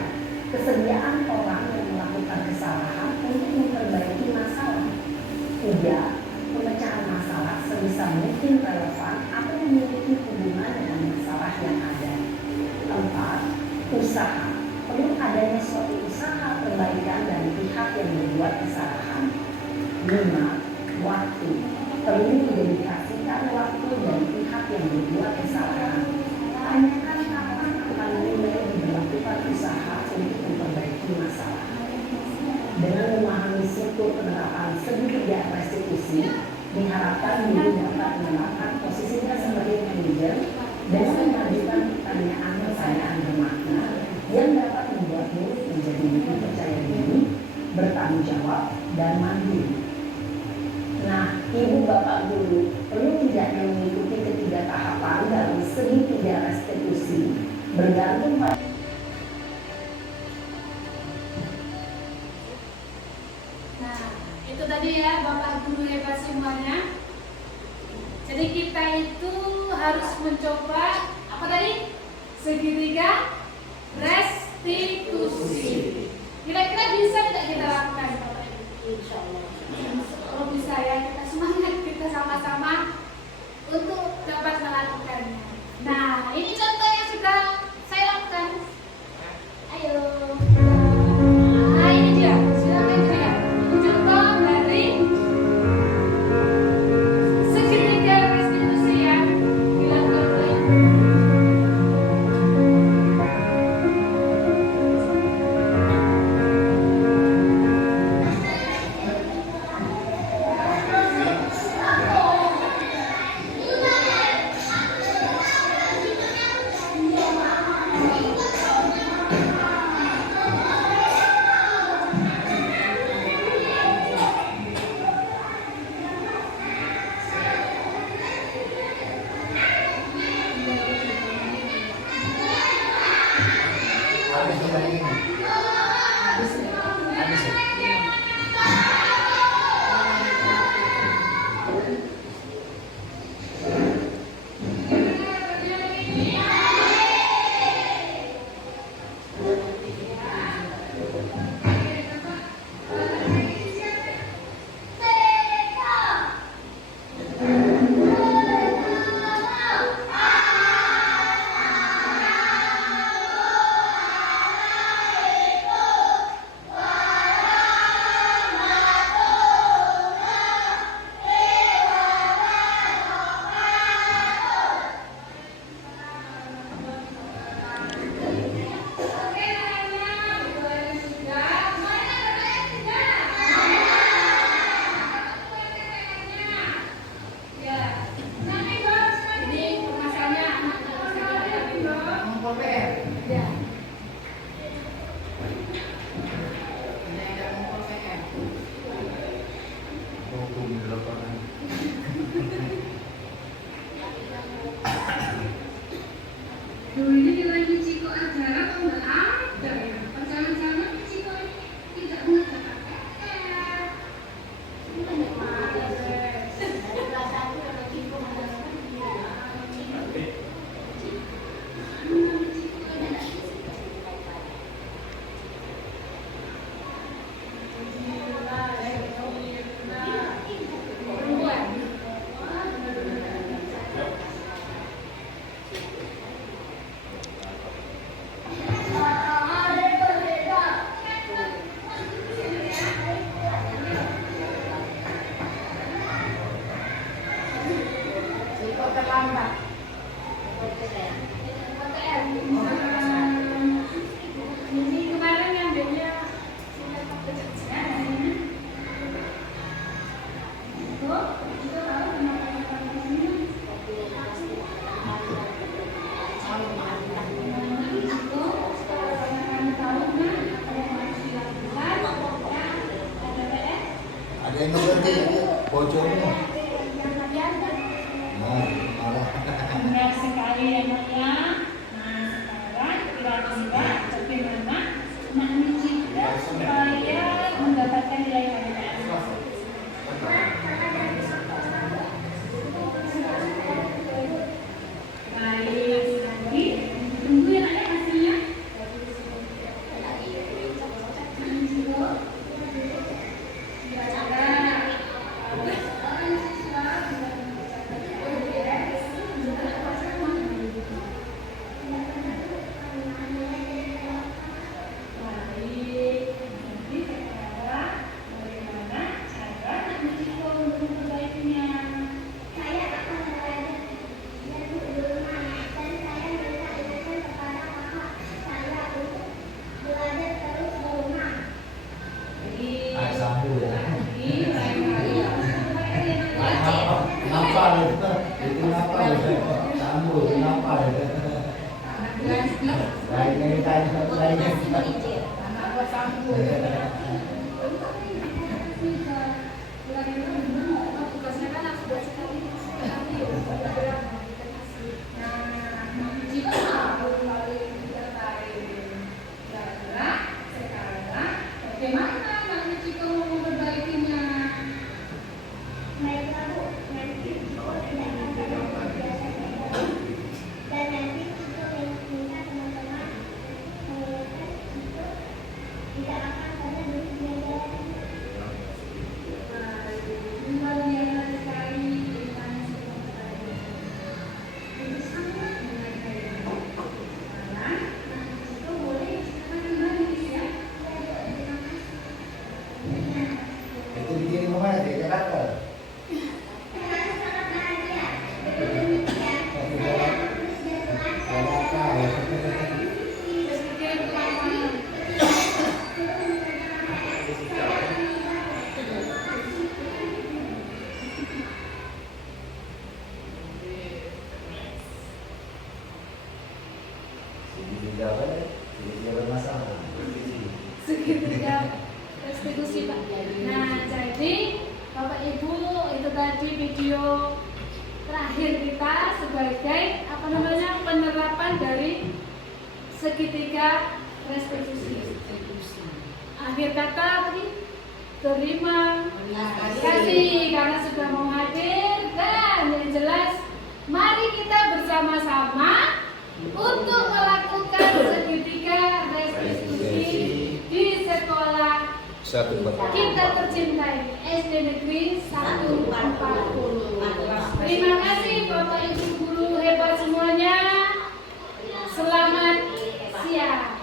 Kesediaan orang yang melakukan kesalahan untuk memperbaiki masalah. 3. Pemecahan masalah sebisa mungkin relevan atau memiliki hubungan dengan masalah yang ada. 4. Usaha. Perlu adanya suatu usaha perbaikan dari pihak yang berbuat kesalahan. 5. Waktu. Perlu didedikasikan waktu dari pihak yang berbuat kesalahan. Tanyakan kapan akan mulai diberlakukan usaha untuk memperbaiki masalah. Dengan memahami struktur penerapan segitiga restitusi, diharapkan guru dapat menerapkan posisinya sebagai manajer dengan mengajukan pertanyaan-pertanyaan bermakna yang dapat membuat murid menjadi lebih percaya diri, bertanggung jawab, dan mandiri. Nah, ibu bapak guru perlu tidaknya mengikuti ketiga tahapan dalam segitiga restitusi bergantung pada. Nah, itu tadi ya Bapak Guru hebat semuanya. Jadi kita itu harus mencoba apa tadi? Segitiga restitusi. Kira-kira bisa tidak kita lakukan Bapak Ibu? Insya Allah. Kalau bisa ya, kita semangat, kita sama-sama untuk dapat melakukannya. Nah, ini contoh yang sudah saya lakukan. Ayo. Nah, ini dia. Silakan dia. Ini contoh dari segitiga restitusi yang dilakukan oleh terlambat. Ini kemarin ngambilnya Ada yang ngerti bocornya. Nah, marah. Benar sekali ya Nak ya. Nah sekarang kira-kira bagaimana Nak Michika supaya mendapatkan nilai KDPR? Baik, lagi tunggu ya Nak ya hasilnya. Ah, sambung ya. Kenapa itu? Itu kenapa itu? Sambung kenapa itu? Lainnya tanya lainnya. Anak gua sambung. Tugasnya kan harus buat sekali. Bagaimana Nak Michika mau memperbaikinya? Luar biasa sekali. Itu dikirim kemana? Di Jakarta. Tidak bermasalah. Segitiga restitusi Pak. Nah jadi Bapak Ibu itu tadi video terakhir kita sebagai apa namanya penerapan dari segitiga restitusi. Akhir kata tadi terima kasih karena sudah mau hadir dan yang jelas mari kita bersama-sama untuk melakukan segitiga restitusi di sekolah kita tercintai SD Negeri 140. Terima kasih Bapak Ibu guru hebat semuanya. Selamat siang.